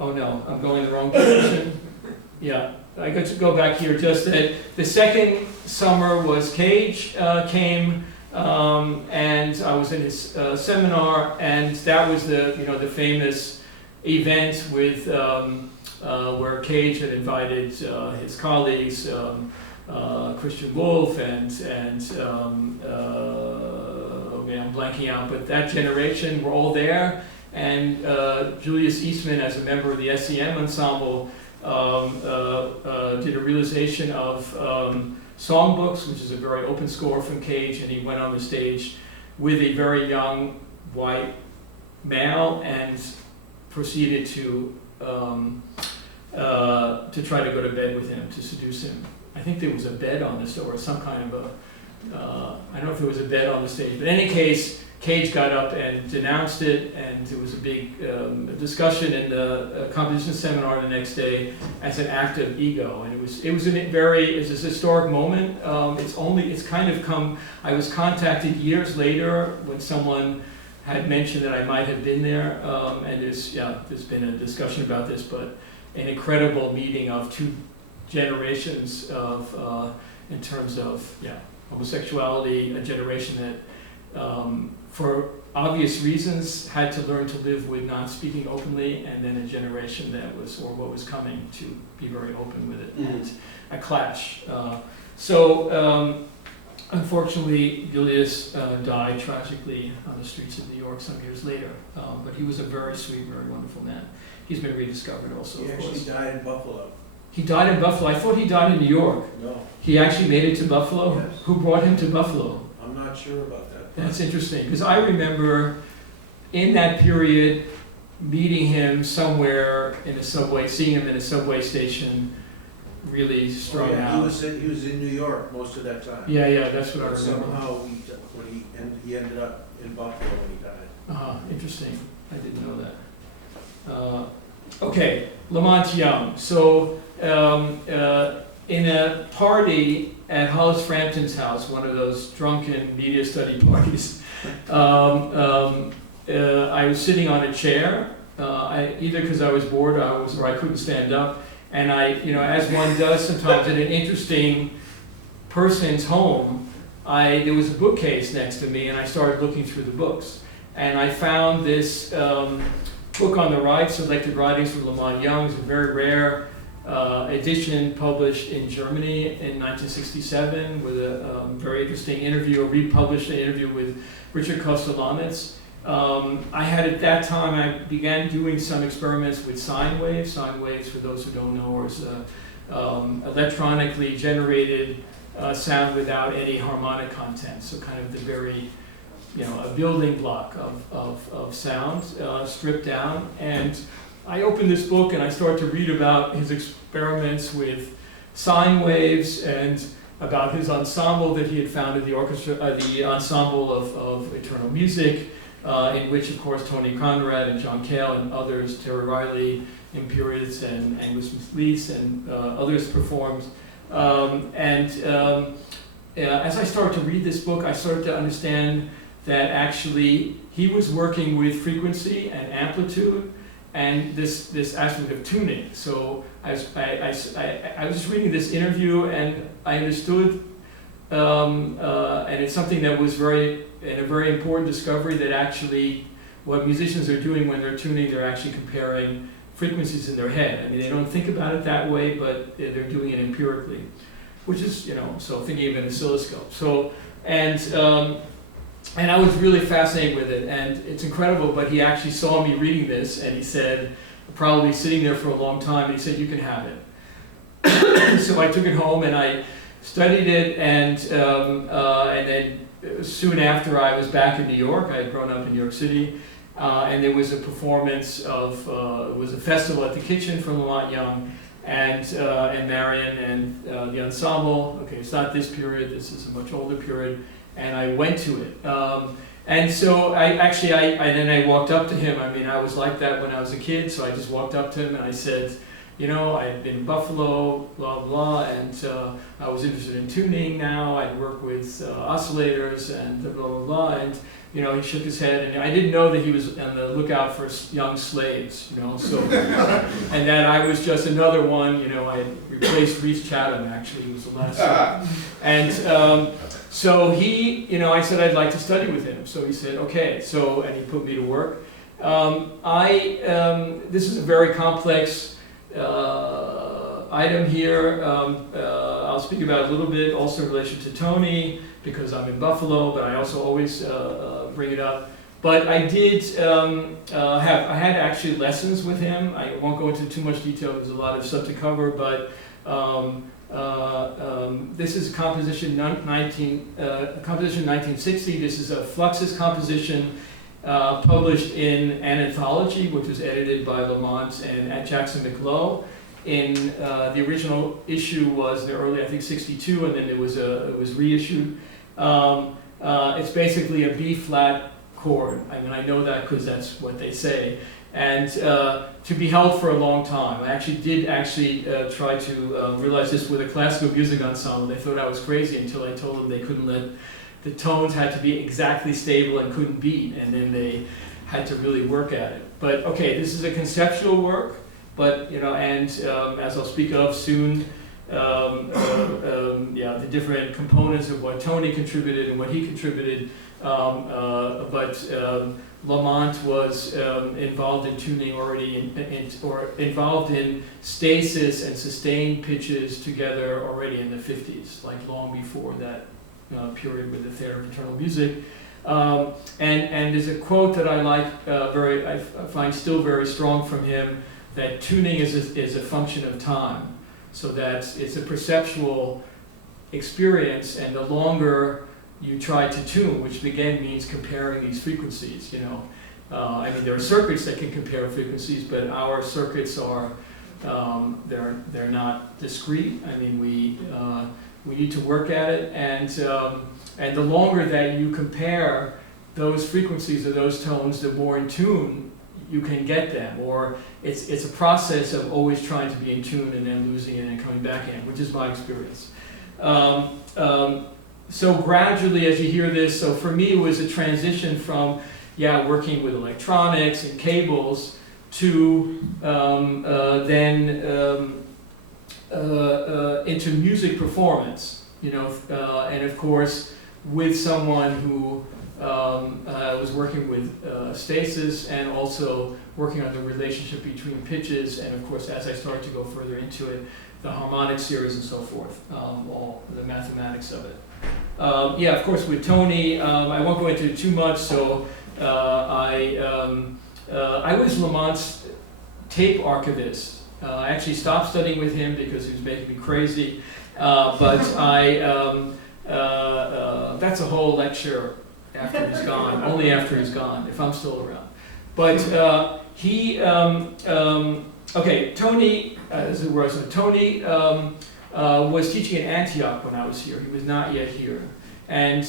Oh no, I'm going the wrong direction. Yeah, I got to go back here. Just that the second summer was Cage came, and I was in his seminar, and that was the famous event with where Cage had invited his colleagues, Christian Wolff and I'm blanking out, but that generation were all there. And Julius Eastman, as a member of the SEM ensemble, did a realization of songbooks, which is a very open score from Cage, and he went on the stage with a very young white male and proceeded to try to go to bed with him, to seduce him. I think there was a bed on this, or some kind of I don't know if there was a bed on the stage, but in any case, Cage got up and denounced it, and there was a big discussion in the composition seminar the next day as an act of ego, and it was a historic moment. It's kind of come. I was contacted years later when someone had mentioned that I might have been there, and there's been a discussion about this, but an incredible meeting of two generations of in terms of homosexuality, a generation that for obvious reasons had to learn to live with not speaking openly, and then a generation that was, or what was coming, to be very open with it, and a clash. Unfortunately, Julius died tragically on the streets of New York some years later, but he was a very sweet, very wonderful man. He's been rediscovered also, He of course. actually died in Buffalo. He died in Buffalo. I thought he died in New York. No, He actually made it to Buffalo? Yes. Who brought him to Buffalo? I'm not sure about that. That's interesting, because I remember in that period meeting him somewhere in a subway, seeing him in a subway station, really strung Oh, yeah, out. he was in New York most of that time. Yeah, that's what I But remember. somehow he ended up in Buffalo when he died. Interesting. I didn't know that. Okay, Monte Young. So in a party at Hollis Frampton's house, one of those drunken media study parties, I was sitting on a chair, either because I was bored or I couldn't stand up, and as one does sometimes in an interesting person's home, there was a bookcase next to me, and I started looking through the books, and I found this book on the right, Selected Writings from Monte Young. It's a very rare edition published in Germany in 1967 with a very interesting interview, a republished interview with Richard Kostelanetz. I had at that time, I began doing some experiments with sine waves. Sine waves, for those who don't know, is electronically generated sound without any harmonic content. So kind of the very, a building block of sound stripped down. And I opened this book and I started to read about his experiments with sine waves and about his ensemble that he had founded, the ensemble of Eternal Music, in which, of course, Tony Conrad and John Cale and others, Terry Riley, Imperius and Angus Lees and others performed. As I started to read this book, I started to understand that actually he was working with frequency and amplitude and this aspect of tuning. So I was just reading this interview and I understood, and it's something that was a very important discovery, that actually what musicians are doing when they're tuning, they're actually comparing frequencies in their head. I mean, they don't think about it that way, but they're doing it empirically, which is, so thinking of an oscilloscope. So, and I was really fascinated with it, and it's incredible, but he actually saw me reading this, and he said, probably sitting there for a long time, and he said, you can have it. So I took it home, and I studied it, and then soon after I was back in New York. I had grown up in New York City, and there was a performance of, it was a festival at the Kitchen from Monte Young, and Marion and the ensemble. Okay, it's not this period, this is a much older period. And I went to it. And so then I walked up to him. I mean, I was like that when I was a kid, so I just walked up to him and I said, I had been in Buffalo, blah, blah, and I was interested in tuning now. I'd work with oscillators and blah, blah, blah, and he shook his head, and I didn't know that he was on the lookout for young slaves, so, and that I was just another one, I had replaced Reese Chatham, actually, he was the last one. And so he, I said I'd like to study with him. So he said, okay. So, and he put me to work. This is a very complex item here. I'll speak about it a little bit, also in relation to Tony, because I'm in Buffalo, but I also always bring it up. But I did I had actually lessons with him. I won't go into too much detail, there's a lot of stuff to cover, but this is composition 1960. This is a Fluxus composition published in an anthology, which was edited by Lamont and Jackson McLough. The original issue was the early, I think, 62, and then it was reissued. It's basically a B flat chord. I mean, I know that because that's what they say. And to be held for a long time. I actually did try to realize this with a classical music ensemble. They thought I was crazy until I told them they couldn't let, the tones had to be exactly stable and couldn't beat, and then they had to really work at it. But okay, this is a conceptual work, but and as I'll speak of soon, the different components of what Tony contributed and what he contributed, but Lamont was involved in tuning already, or involved in stasis and sustained pitches together already in the 50s, like long before that period with the Theater of Eternal Music. And there's a quote that I like I find still very strong from him, that tuning is a function of time. So that it's a perceptual experience, and the longer you try to tune, which again means comparing these frequencies, I mean, there are circuits that can compare frequencies, but our circuits are, they're not discrete. I mean, we need to work at it, and the longer that you compare those frequencies or those tones, the more in tune you can get them, or it's a process of always trying to be in tune and then losing it and coming back in, which is my experience. So gradually, as you hear this, so for me it was a transition from working with electronics and cables to then into music performance, and of course with someone who was working with stasis, and also working on the relationship between pitches, and of course as I started to go further into it, the harmonic series and so forth, all the mathematics of it. Of course with Tony, I won't go into it too much, so I was Lamont's tape archivist. I actually stopped studying with him because he was making me crazy, but that's a whole lecture after he's gone, only after he's gone, if I'm still around. But Tony, Tony was teaching in Antioch when I was here. He was not yet here. And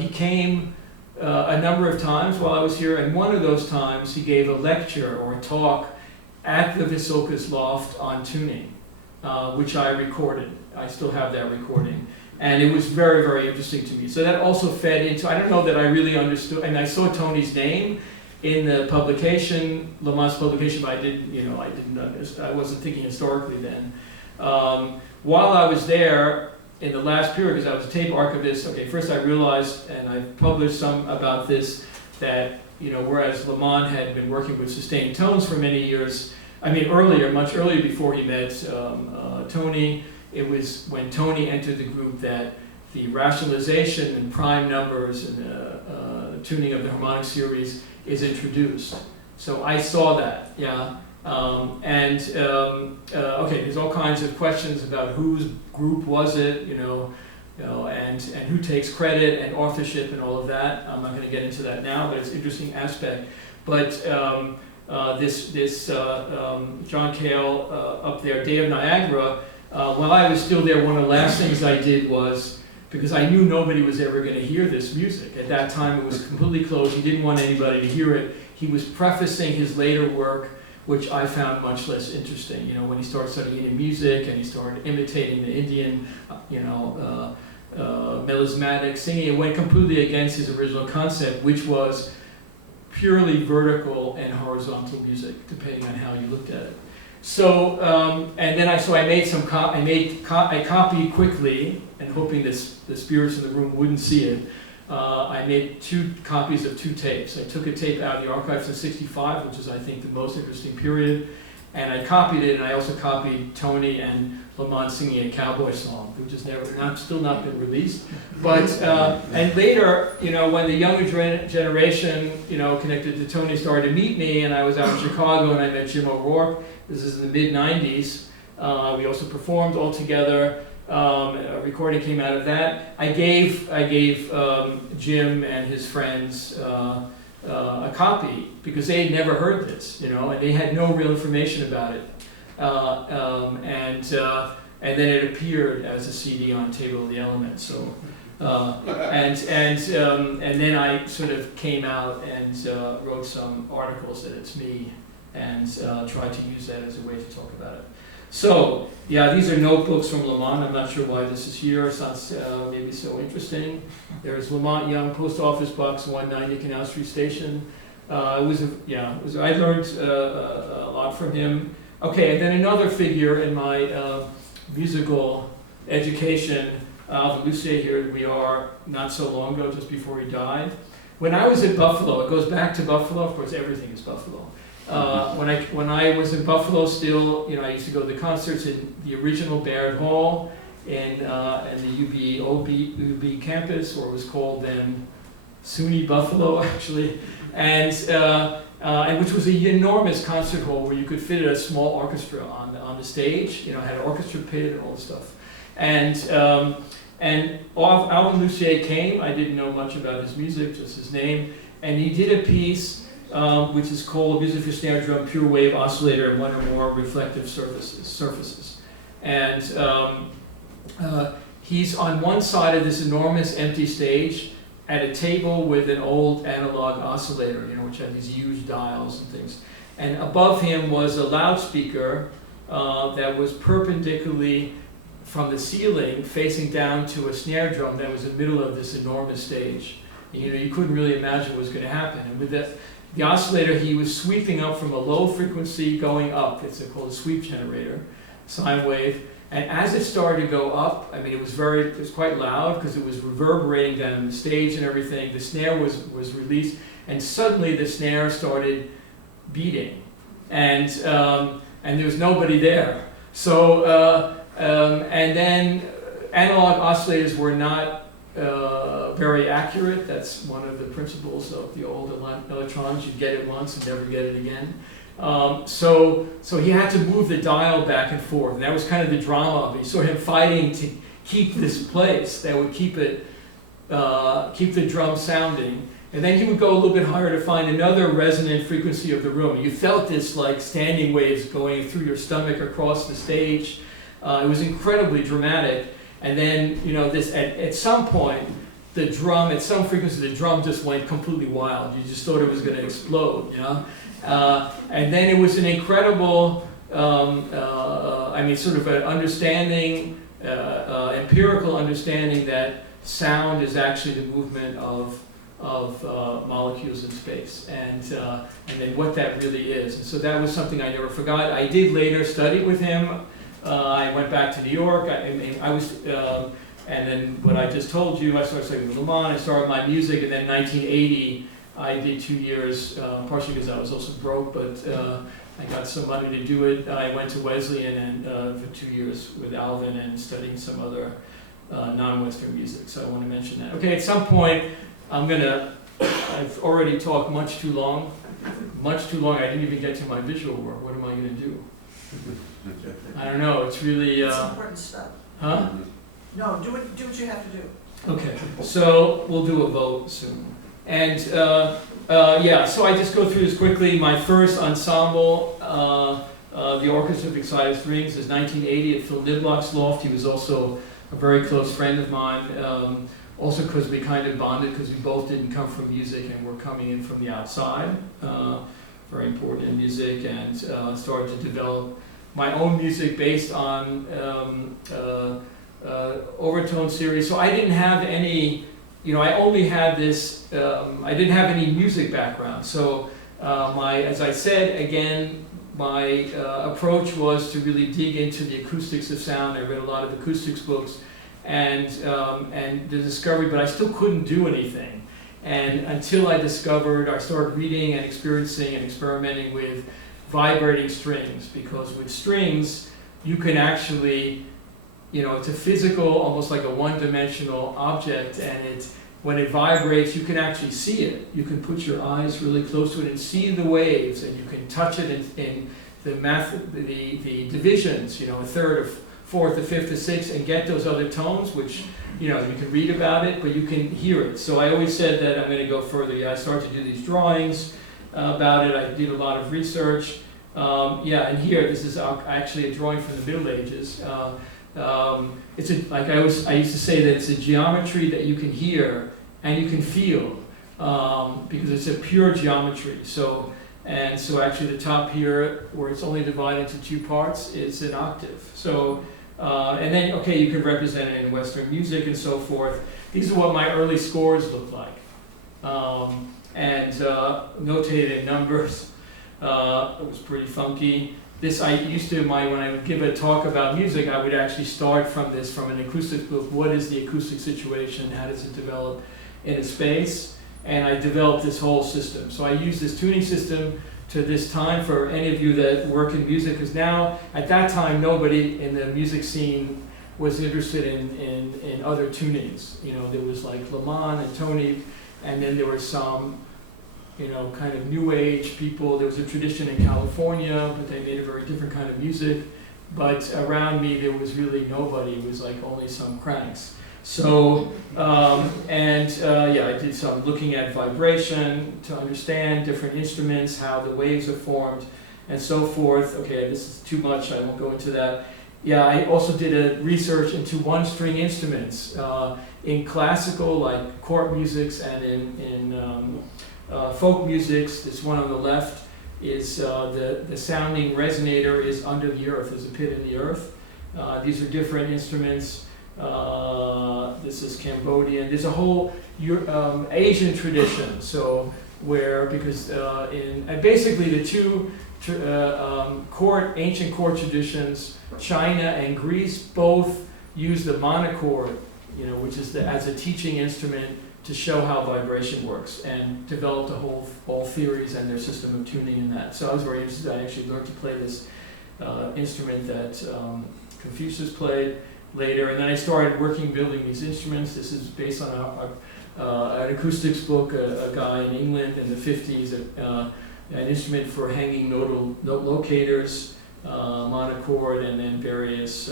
he came a number of times while I was here, and one of those times he gave a lecture or a talk at the Vasulka's loft on tuning, which I recorded. I still have that recording. And it was very, very interesting to me. So that also fed into, I don't know that I really understood, and I saw Tony's name in the publication, Lamont's publication, but I wasn't thinking historically then. While I was there, in the last period, because I was a tape archivist, first I realized, and I published some about this, that, whereas Lamont had been working with sustained tones for many years, much earlier before he met Tony, it was when Tony entered the group that the rationalization and prime numbers and the tuning of the harmonic series is introduced. So I saw that, there's all kinds of questions about whose group was it, and who takes credit and authorship and all of that. I'm not going to get into that now, but it's an interesting aspect. But this John Cale up there, Day of Niagara, while I was still there, one of the last things I did was, because I knew nobody was ever going to hear this music. At that time it was completely closed, he didn't want anybody to hear it. He was prefacing his later work, which I found much less interesting. When he started studying Indian music and he started imitating the Indian, melismatic singing, it went completely against his original concept, which was purely vertical and horizontal music, depending on how you looked at it. So, and then I made I copied quickly, and hoping the spirits in the room wouldn't see it. I made 2 copies of 2 tapes. I took a tape out of the archives in '65, which is, I think, the most interesting period, and I copied it, and I also copied Tony and Lamont singing a cowboy song, which has still not been released. But and later, when the younger generation, connected to Tony, started to meet me, and I was out in Chicago, and I met Jim O'Rourke. This is in the mid-'90s. We also performed all together. A recording came out of that. I gave Jim and his friends a copy because they had never heard this, and they had no real information about it. And then it appeared as a CD on Table of the Elements. So And then I sort of came out and wrote some articles that it's me, and tried to use that as a way to talk about it. So, yeah, these are notebooks from Lamont. I'm not sure why this is here. It's not maybe so interesting. There's Lamont Young, Post Office Box 190, Canal Street Station. I learned a lot from him. Okay, and then another figure in my musical education, Alvin Lucier, here we are not so long ago, just before he died. When I was at Buffalo, it goes back to Buffalo, of course everything is Buffalo. When I was in Buffalo still, I used to go to the concerts in the original Baird Hall in the UB campus, or it was called then SUNY Buffalo actually, and which was an enormous concert hall where you could fit a small orchestra on the stage. It had an orchestra pit and all this stuff. And Alvin Lucier came. I didn't know much about his music, just his name, and he did a piece which is called Music for Snare Drum, Pure Wave Oscillator, and One or More Reflective Surfaces. And he's on one side of this enormous empty stage at a table with an old analog oscillator, which had these huge dials and things. And above him was a loudspeaker that was perpendicularly from the ceiling facing down to a snare drum that was in the middle of this enormous stage. You couldn't really imagine what was going to happen. And with the oscillator, he was sweeping up from a low frequency going up. It's called a sweep generator, sine wave. And as it started to go up, it was quite loud because it was reverberating down the stage and everything. The snare was released, and suddenly the snare started beating, and there was nobody there. So and then analog oscillators were not very accurate. That's one of the principles of the old electrons. You get it once and never get it again. So he had to move the dial back and forth, and that was kind of the drama of it. You saw him fighting to keep this place that would keep the drum sounding, and then he would go a little bit higher to find another resonant frequency of the room. You felt this like standing waves going through your stomach across the stage. It was incredibly dramatic. And then at some point, the drum, at some frequency, the drum just went completely wild. You just thought it was going to explode, and then it was an incredible, sort of an understanding, empirical understanding that sound is actually the movement of molecules in space, and then what that really is. And so that was something I never forgot. I did later study with him. I went back to New York. And then what I just told you, I started studying with Lamont. I started my music, and then in 1980, I did 2 years, partially because I was also broke, but I got some money to do it. I went to Wesleyan and for 2 years with Alvin and studying some other non-Western music. So I want to mention that. Okay, at some point, I've already talked much too long. I didn't even get to my visual work. What am I going to do? I don't know. It's really. It's important stuff. Huh? No, do what you have to do. Okay, so we'll do a vote soon. And so I just go through this quickly. My first ensemble, the Orchestra of Excited Strings, is 1980 at Phil Niblock's loft. He was also a very close friend of mine, also because we kind of bonded because we both didn't come from music and were coming in from the outside. Very important in music, and started to develop my own music based on overtone series. So I didn't have any, I only had this, I didn't have any music background. So as I said, again, my approach was to really dig into the acoustics of sound. I read a lot of acoustics books and the discovery, but I still couldn't do anything. And until I started reading and experiencing and experimenting with vibrating strings, because with strings, you can actually, it's a physical, almost like a one-dimensional object, and when it vibrates, you can actually see it. You can put your eyes really close to it and see the waves, and you can touch it in the divisions, a third, a fourth, a fifth, a sixth, and get those other tones, which, you can read about it, but you can hear it. So I always said that I'm going to go further. I started to do these drawings about it. I did a lot of research. And here, this is actually a drawing from the Middle Ages. Like I used to say that it's a geometry that you can hear and you can feel, because it's a pure geometry. So actually the top here, where it's only divided into two parts, is an octave. So, and then, okay, you can represent it in Western music and so forth. These are what my early scores look like. Notated in numbers. It was pretty funky. This I used to, when I would give a talk about music, I would actually start from an acoustic book. What is the acoustic situation? How does it develop in a space? And I developed this whole system. So I use this tuning system to this time for any of you that work in music, because now, at that time, nobody in the music scene was interested in other tunings. You know, there was like Lamont and Tony, and then there were some, you know, kind of new age people. There was a tradition in California, but they made a very different kind of music. But around me, there was really nobody. It was like only some cranks. So, I did some looking at vibration to understand different instruments, how the waves are formed, and so forth. Okay, this is too much, I won't go into that. Yeah, I also did a research into one-string instruments in classical, like court musics, and in folk musics. This one on the left is the sounding resonator is under the earth. There's a pit in the earth. These are different instruments. This is Cambodian. There's a whole Asian tradition. So because basically the two ancient chord traditions, China and Greece, both use the monochord, you know, which is as a teaching instrument to show how vibration works, and developed all theories and their system of tuning in that. So I was very interested. I actually learned to play this instrument that Confucius played later, and then I started building these instruments. This is based on an acoustics book, a guy in England in the 50s, an instrument for hanging note locators, monochord, and then various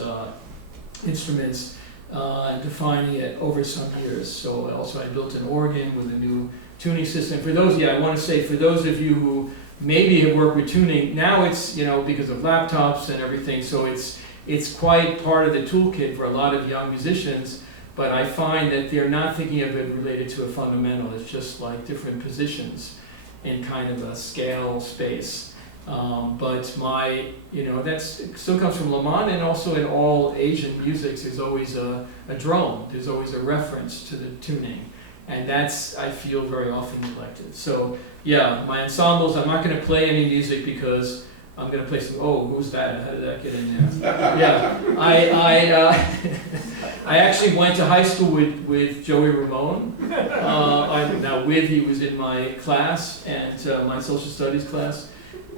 instruments, and defining it over some years. So also I built an organ with a new tuning system. For those, I want to say, for those of you who maybe have worked with tuning, now it's, you know, because of laptops and everything, so it's quite part of the toolkit for a lot of young musicians, but I find that they're not thinking of it related to a fundamental. It's just like different positions in kind of a scale space. But that still comes from Lamont, and also in all Asian musics, there's always a drone. There's always a reference to the tuning. And that's, I feel, very often neglected. So yeah, my ensembles, I'm not going to play any music because I'm going to play some, who's that? How did that get in there? Yeah, I actually went to high school with Joey Ramone. He was in my class, and my social studies class.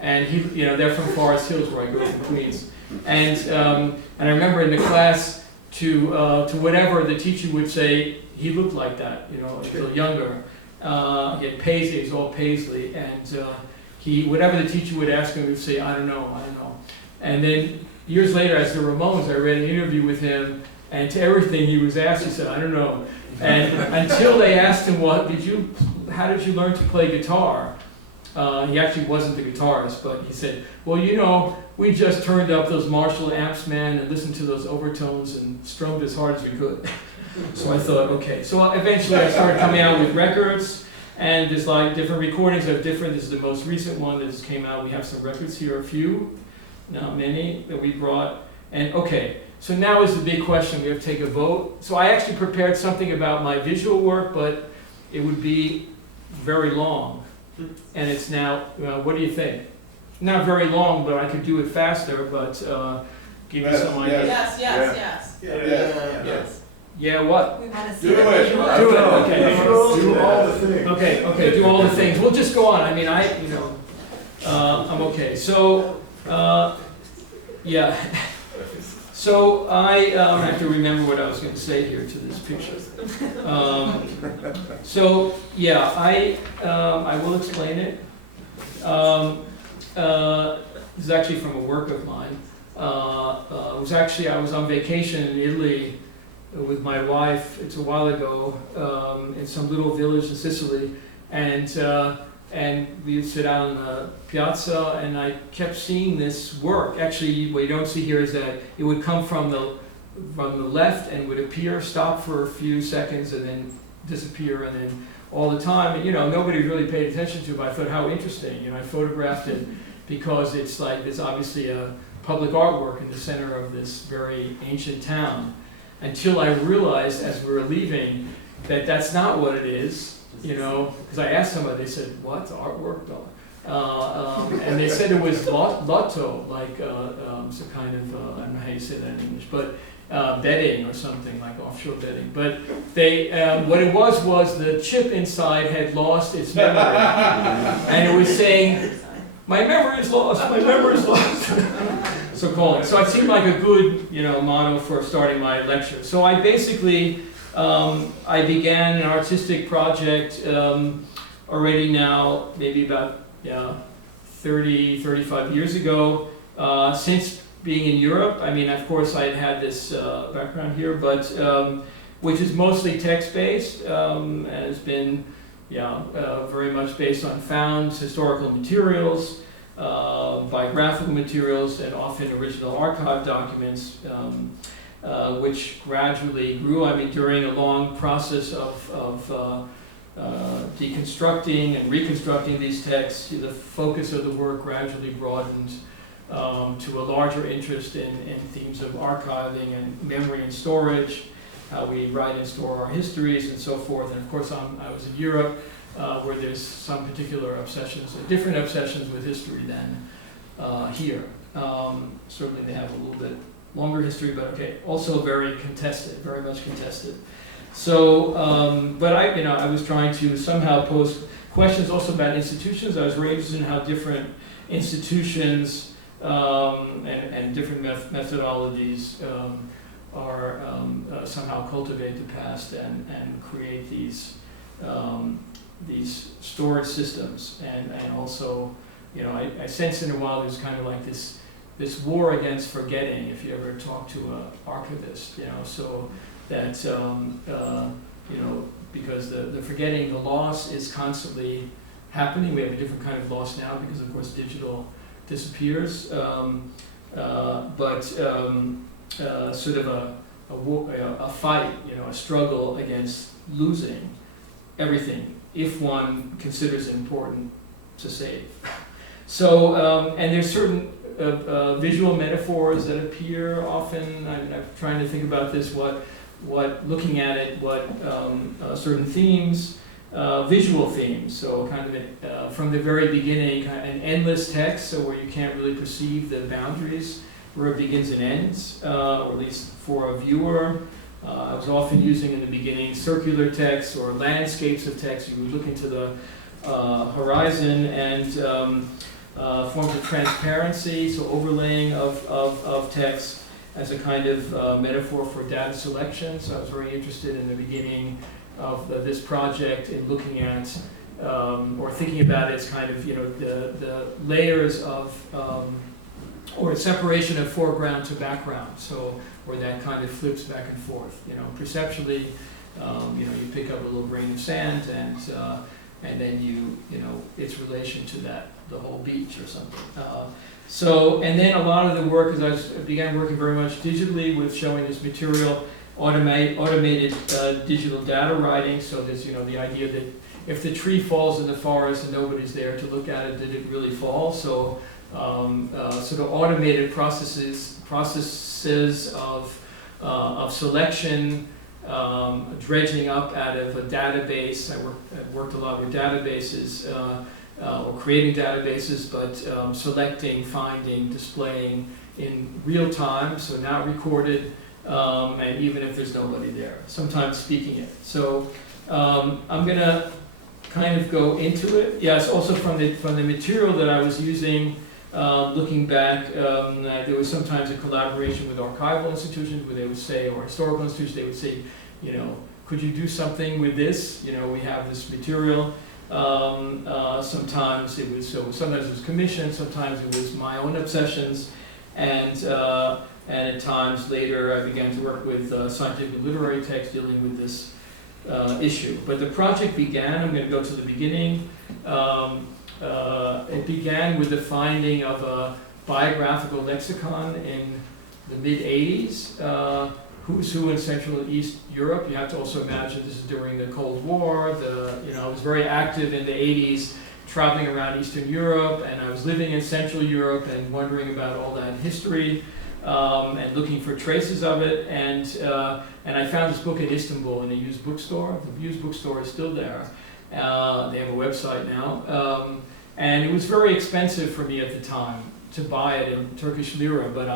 And they're from Forest Hills, where I grew up in Queens. And I remember in the class, to whatever the teacher would say, he looked like that, a little younger. He had Paisley, he was all Paisley, and whatever the teacher would ask him, he would say, I don't know. And then years later, as the Ramones, I read an interview with him, and to everything he was asked, he said, I don't know. And until they asked him, how did you learn to play guitar? He actually wasn't the guitarist, but he said, we just turned up those Marshall amps, man, and listened to those overtones and strummed as hard as we could. So I thought, okay. So eventually I started coming out with records, and there's like different recordings of different, this is the most recent one that just came out. We have some records here, a few, not many, that we brought. And okay, so now is the big question. We have to take a vote. So I actually prepared something about my visual work, but it would be very long. And it's now, what do you think? Not very long, but I could do it faster, but give you some ideas. Yes. Yeah, what? We want to see Do it. it. Do it, okay. Do all the things. Okay, do all the things. We'll just go on. I mean, I'm okay. So, yeah. So I have to remember what I was going to say here to this picture. I will explain it. This is actually from a work of mine. I was on vacation in Italy with my wife. It's a while ago, in some little village in Sicily, and we would sit out on the piazza, and I kept seeing this work. Actually, what you don't see here is that it would come from from the left and would appear, stop for a few seconds, and then disappear, and then all the time. And, nobody really paid attention to it, but I thought, how interesting. I photographed it because it's like, there's obviously a public artwork in the center of this very ancient town, until I realized as we were leaving that that's not what it is, because I asked somebody, they said, what, artwork? And they said it was lotto, like some kind of, I don't know how you say that in English, but betting or something, like offshore betting. But they, what it was the chip inside had lost its memory. And it was saying, my memory is lost, my memory is lost. So it seemed like a good, motto for starting my lecture. So I basically, I began an artistic project already now, maybe about 30, 35 years ago. Since being in Europe, I mean, of course, I had this background here, but which is mostly text-based, and has been, very much based on found historical materials, biographical materials, and often original archive documents, which gradually grew. I mean, during a long process of deconstructing and reconstructing these texts, the focus of the work gradually broadened to a larger interest in themes of archiving and memory and storage, how we write and store our histories and so forth. And of course, I was in Europe, where there's some particular obsessions, different obsessions with history than here. Certainly they have a little bit longer history, but okay, also very contested, very much contested. So, but I was trying to somehow pose questions also about institutions. I was very interested in how different institutions and different methodologies are somehow cultivate the past and create these storage systems. And also, I sense in a while there's kind of like this war against forgetting. If you ever talk to an archivist, so that because the forgetting, the loss is constantly happening. We have a different kind of loss now because, of course, digital disappears. But sort of a fight, a struggle against losing everything if one considers it important to save. So, and there's certain visual metaphors that appear often. I'm trying to think about this. Looking at it, certain themes, visual themes. So kind of from the very beginning, an endless text, so where you can't really perceive the boundaries where it begins and ends, or at least for a viewer. I was often using in the beginning circular text or landscapes of text. You would look into the horizon and forms of transparency, so overlaying of text as a kind of metaphor for data selection. So I was very interested in the beginning of this project in looking at or thinking about it as kind of the layers of or separation of foreground to background. So where that kind of flips back and forth. Perceptually, you pick up a little grain of sand and then its relation to the whole beach or something. And then a lot of the work, as I began working very much digitally with showing this material, automated digital data writing. So there's the idea that if the tree falls in the forest and nobody's there to look at it, did it really fall? So sort of automated processes of selection, dredging up out of a database. I worked a lot with databases, or creating databases, but selecting, finding, displaying in real time, so not recorded, and even if there's nobody there, sometimes speaking it. So I'm going to kind of go into it. Yes, also from the material that I was using, looking back, there was sometimes a collaboration with archival institutions where they would say, or historical institutions, they would say, could you do something with this? We have this material. Sometimes it was commissioned, sometimes it was my own obsessions, and at times later I began to work with scientific and literary text dealing with this issue. But the project began, I'm going to go to the beginning, it began with the finding of a biographical lexicon in the mid-'80s who's who in Central and East Europe. You have to also imagine this is during the Cold War. I was very active in the 80s, traveling around Eastern Europe, and I was living in Central Europe and wondering about all that history and looking for traces of it. And I found this book in Istanbul in a used bookstore. The used bookstore is still there. They have a website now. And it was very expensive for me at the time to buy it in Turkish lira, but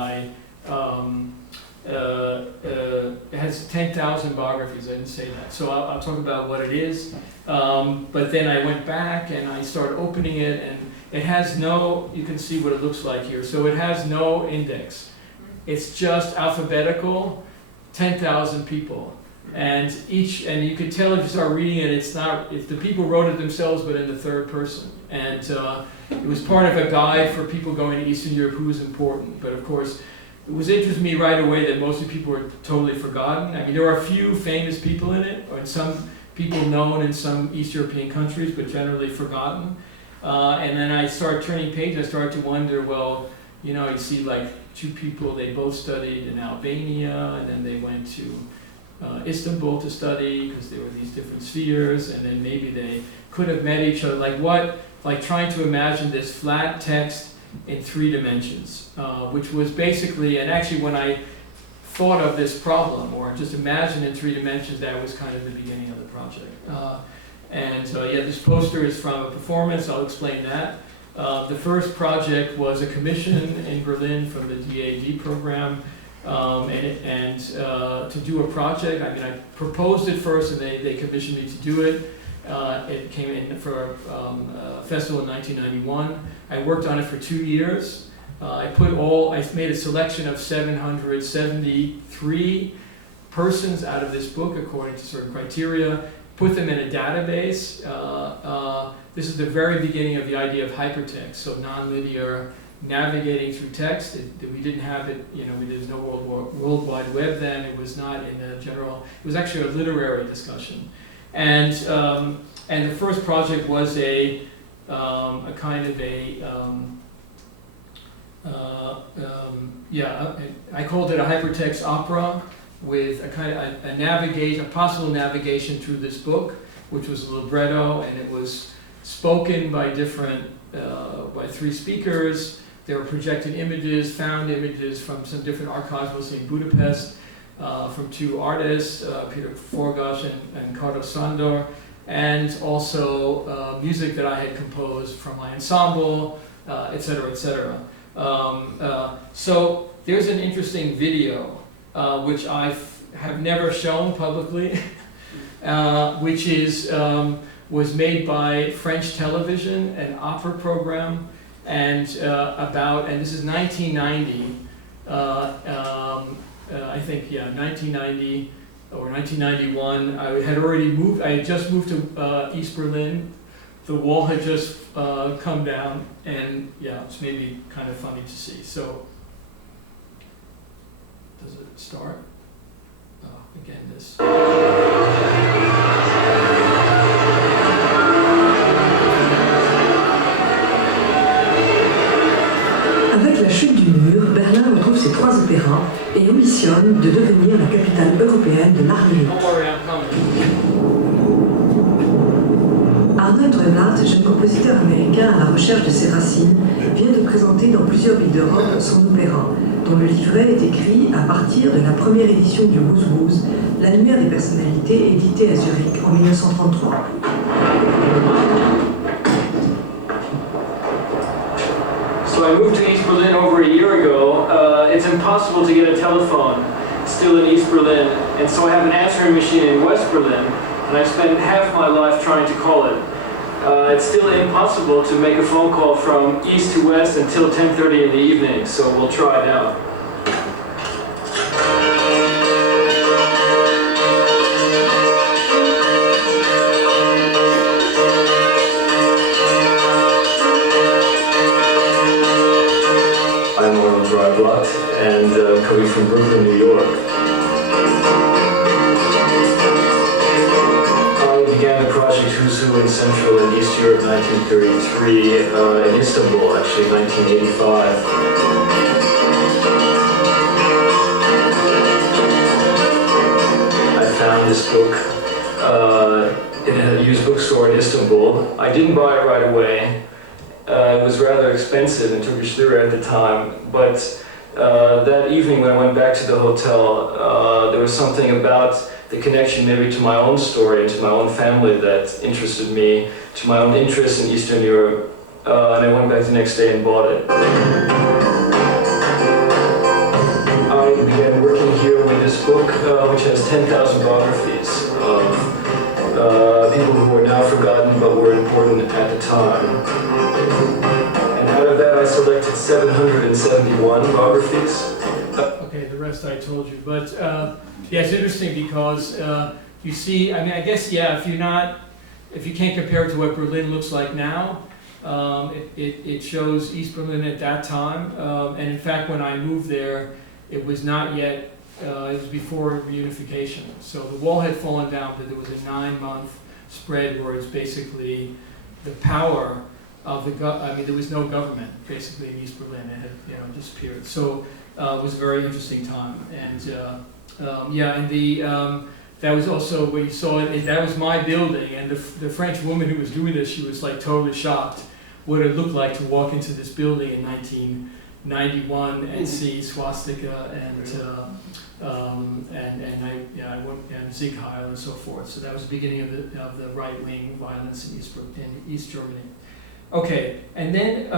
it has 10,000 biographies. I didn't say that, so I'll talk about what it is. But then I went back and I started opening it, and it has no, you can see what it looks like here, so it has no index. It's just alphabetical, 10,000 people. And you could tell if you start reading it, it's the people wrote it themselves, but in the third person. And it was part of a guide for people going to Eastern Europe who was important. But of course, it was interesting to me right away that most of the people were totally forgotten. I mean, there are a few famous people in it, or some people known in some East European countries, but generally forgotten. And then I started turning pages. I started to wonder, well, you see like two people, they both studied in Albania, and then they went to Istanbul to study because there were these different spheres, and then maybe they could have met each other. Like trying to imagine this flat text in 3 dimensions, which was basically, and actually when I thought of this problem, or just imagine in 3 dimensions, that was kind of the beginning of the project. This poster is from a performance, I'll explain that. The first project was a commission in Berlin from the DAD program, to do a project. I mean, I proposed it first, and they commissioned me to do it. It came in for a festival in 1991. I worked on it for 2 years. I made a selection of 773 persons out of this book according to certain criteria, put them in a database. This is the very beginning of the idea of hypertext, so nonlinear navigating through text. We didn't have it, there was no World Wide Web then. It was not in the general, it was actually a literary discussion. And the first project was a kind of I called it a hypertext opera with a kind of a possible navigation through this book, which was a libretto, and it was spoken by by 3 speakers. There were projected images, found images from some different archives, mostly in Budapest, from 2 artists, Peter Forgash and Carlos Sandor, and also music that I had composed from my ensemble, etc., etc. So there's an interesting video, which I have never shown publicly, which was made by French television, an opera program, and this is 1990, I think, 1990 or 1991. I had just moved to East Berlin. The wall had just come down, and it's maybe kind of funny to see. So, does it start? Again, this. Avec la chute du mur, Berlin retrouve ses 3 opéras et ambitionne de devenir la capitale européenne de l'art lyrique. Arnold Dreyblatt, jeune compositeur américain à la recherche de ses racines, vient de présenter dans plusieurs villes d'Europe son opéra, dont le livret est écrit à partir de la première édition du Woos, l'annuaire des personnalités édité à Zurich en 1933. So I moved to East Berlin over a year ago. It's impossible to get a telephone still in East Berlin, and so I have an answering machine in West Berlin, and I spent half my life trying to call it. It's still impossible to make a phone call from east to west until 10:30 in the evening, so we'll try now. I'm Arnold Dreyblatt, and coming from Brooklyn, New York. I began the project Who's Who in Central and East Europe 1933 in Istanbul, actually 1985. find this book in a used bookstore in Istanbul. I didn't buy it right away. It was rather expensive in Turkish lira at the time, but that evening when I went back to the hotel, there was something about the connection maybe to my own story and to my own family that interested me, to my own interest in Eastern Europe, and I went back the next day and bought it. I began working here with this book, which has 10,000 biographies of people who are now forgotten but were important at the time. And out of that I selected 771 biographies. Okay, the rest I told you, but yeah, it's interesting because you see, I mean, I guess, yeah, if you can't compare it to what Berlin looks like now, it shows East Berlin at that time, and in fact, when I moved there, it was not yet, it was before reunification. So the wall had fallen down, but there was a 9-month spread where it's basically the power of I mean, there was no government basically in East Berlin. It had, disappeared. So it was a very interesting time. And yeah, and that was also where you saw it. That was my building, and the French woman who was doing this, she was like totally shocked what it looked like to walk into this building in 1991 and see swastika and Sieg Heil and so forth. So that was the beginning of the right-wing violence in East Germany. Okay, and then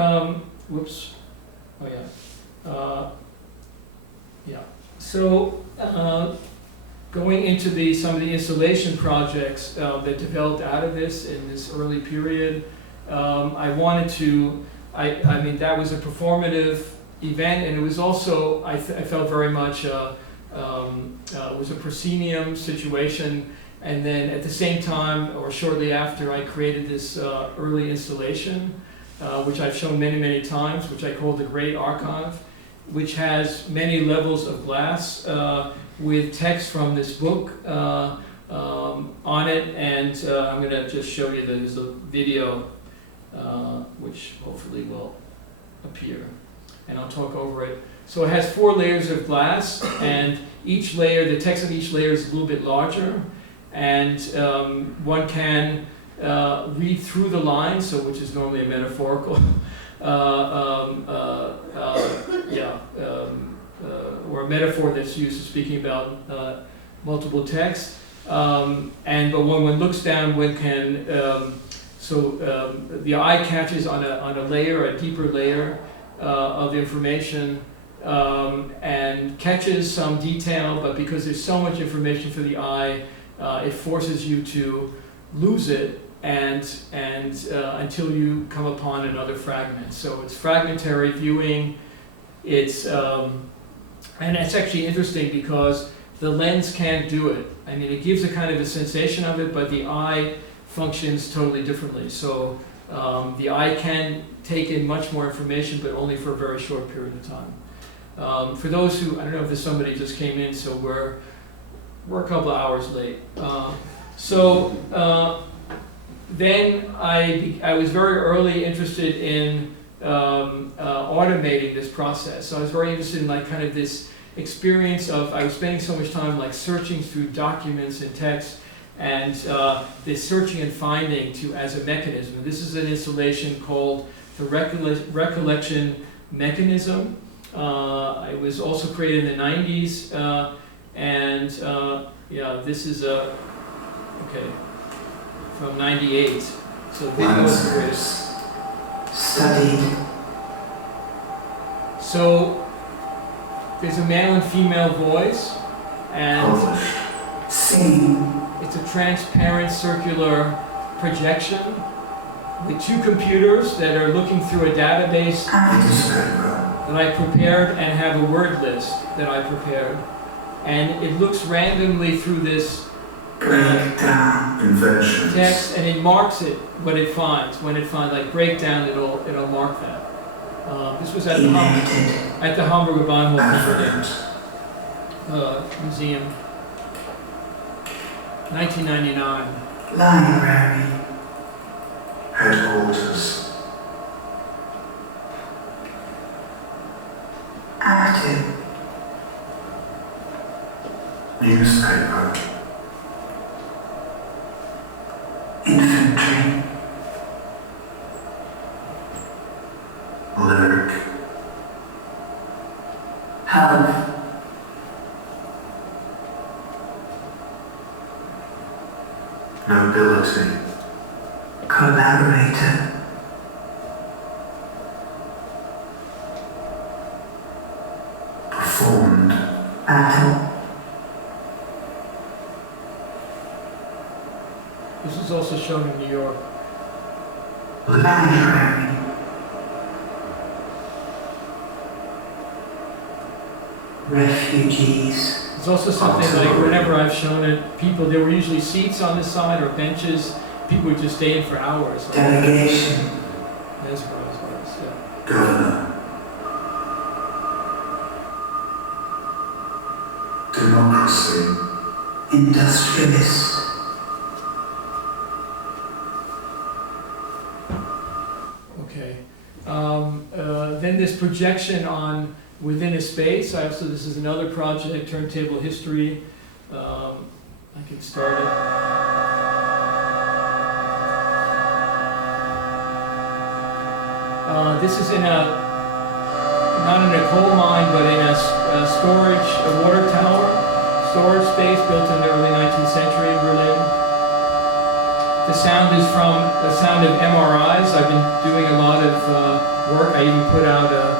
whoops, oh yeah, yeah. So going into some of the installation projects that developed out of this in this early period, I wanted to. I mean, that was a performative event, and it was also, I felt very much, it was a proscenium situation, and then at the same time, or shortly after, I created this early installation, which I've shown many, many times, which I call the Great Archive, which has many levels of glass with text from this book on it, and I'm going to just show you there's a video which hopefully will appear, and I'll talk over it. So it has 4 layers of glass, and each layer, the text of each layer is a little bit larger, and one can read through the lines, so which is normally a metaphorical, or a metaphor that's used to speaking about multiple text. But when one looks down, one can the eye catches on a layer, a deeper layer of information, and catches some detail, but because there's so much information for the eye, it forces you to lose it and until you come upon another fragment. So it's fragmentary viewing. It's and it's actually interesting because the lens can't do it. I mean, it gives a kind of a sensation of it, but the eye functions totally differently. So the eye can take in much more information, but only for a very short period of time. For those who, I don't know if there's somebody just came in, so we're a couple of hours late. Then I was very early interested in automating this process. So I was very interested in like kind of this experience of, I was spending so much time like searching through documents and text, and this searching and finding as a mechanism. And this is an installation called the Recollection Mechanism. It was also created in the 90s, yeah, this is from 98. So Manuscripts studied. So there's a male and female voice, and Published. Seen. it's a transparent circular projection with 2 computers that are looking through a database that I prepared and have a word list that I prepared. And it looks randomly through this Breakdown inventions. text, and it marks it what it finds. When it finds like breakdown, it'll mark that. This was at the Hamburger Bahnhof Museum, 1999. Library. Headquarters. Active. Newspaper. Poetry. Lyric. Health. Nobility. Collaborator. Performed. Battle. This is also shown in New York. Library. Refugees. It's also something like whenever I've shown it, people, there were usually seats on the side or benches. People would just stay in for hours. Delegation. Mesmerized by this, yeah. Governor. Democracy. Industrialist. Okay. Then this projection on within a space. This is another project, Turntable History. I can start it. This is in not in a coal mine, but in a water tower, storage space built in the early 19th century in Berlin. The sound is from the sound of MRIs. I've been doing a lot of work. I even put out a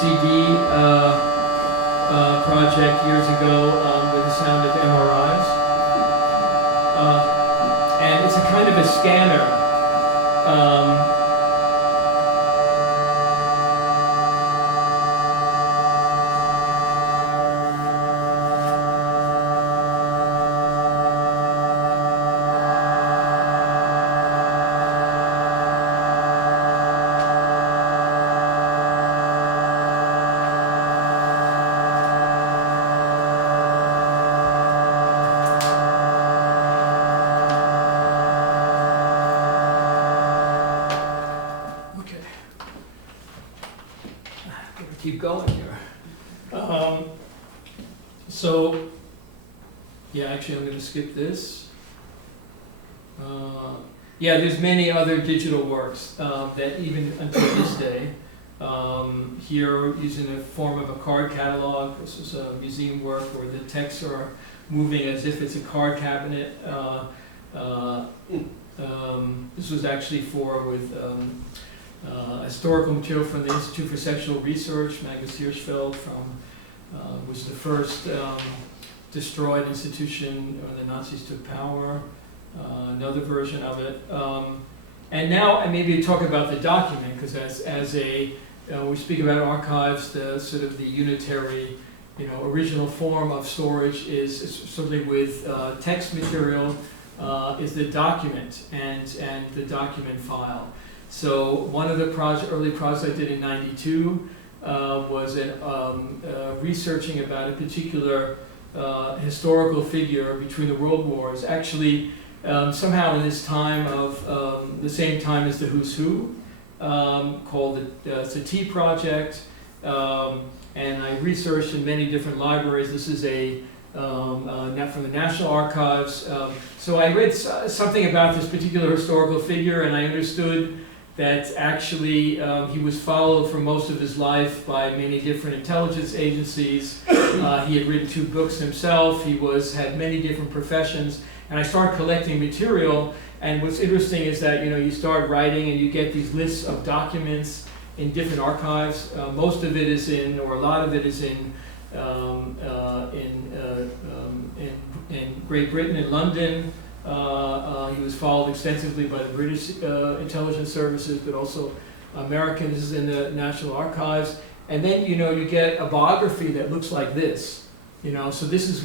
CD project years ago with the sound of MRIs. And it's a kind of a scanner. Keep going here. Actually I'm going to skip this. There's many other digital works that even until this day, here using the form of a card catalog. This is a museum work where the texts are moving as if it's a card cabinet. This was actually with historical material from the Institute for Sexual Research. Magnus Hirschfeld was the first destroyed institution when the Nazis took power. Another version of it. And now, maybe talk about the document, because we speak about archives, the sort of the unitary, original form of storage is certainly with text material is the document and the document file. So one of the early projects I did in '92 was researching about a particular historical figure between the world wars. Actually, somehow in this time of the same time as the Who's Who, called the Sati Project, and I researched in many different libraries. This is from the National Archives. So I read something about this particular historical figure, and I understood that actually he was followed for most of his life by many different intelligence agencies. He had written 2 books himself. He had many different professions. And I started collecting material. And what's interesting is that you start writing and you get these lists of documents in different archives. Most of it is a lot of it is in Great Britain, in London. He was followed extensively by the British intelligence services, but also Americans in the National Archives. And then, you get a biography that looks like this. So this is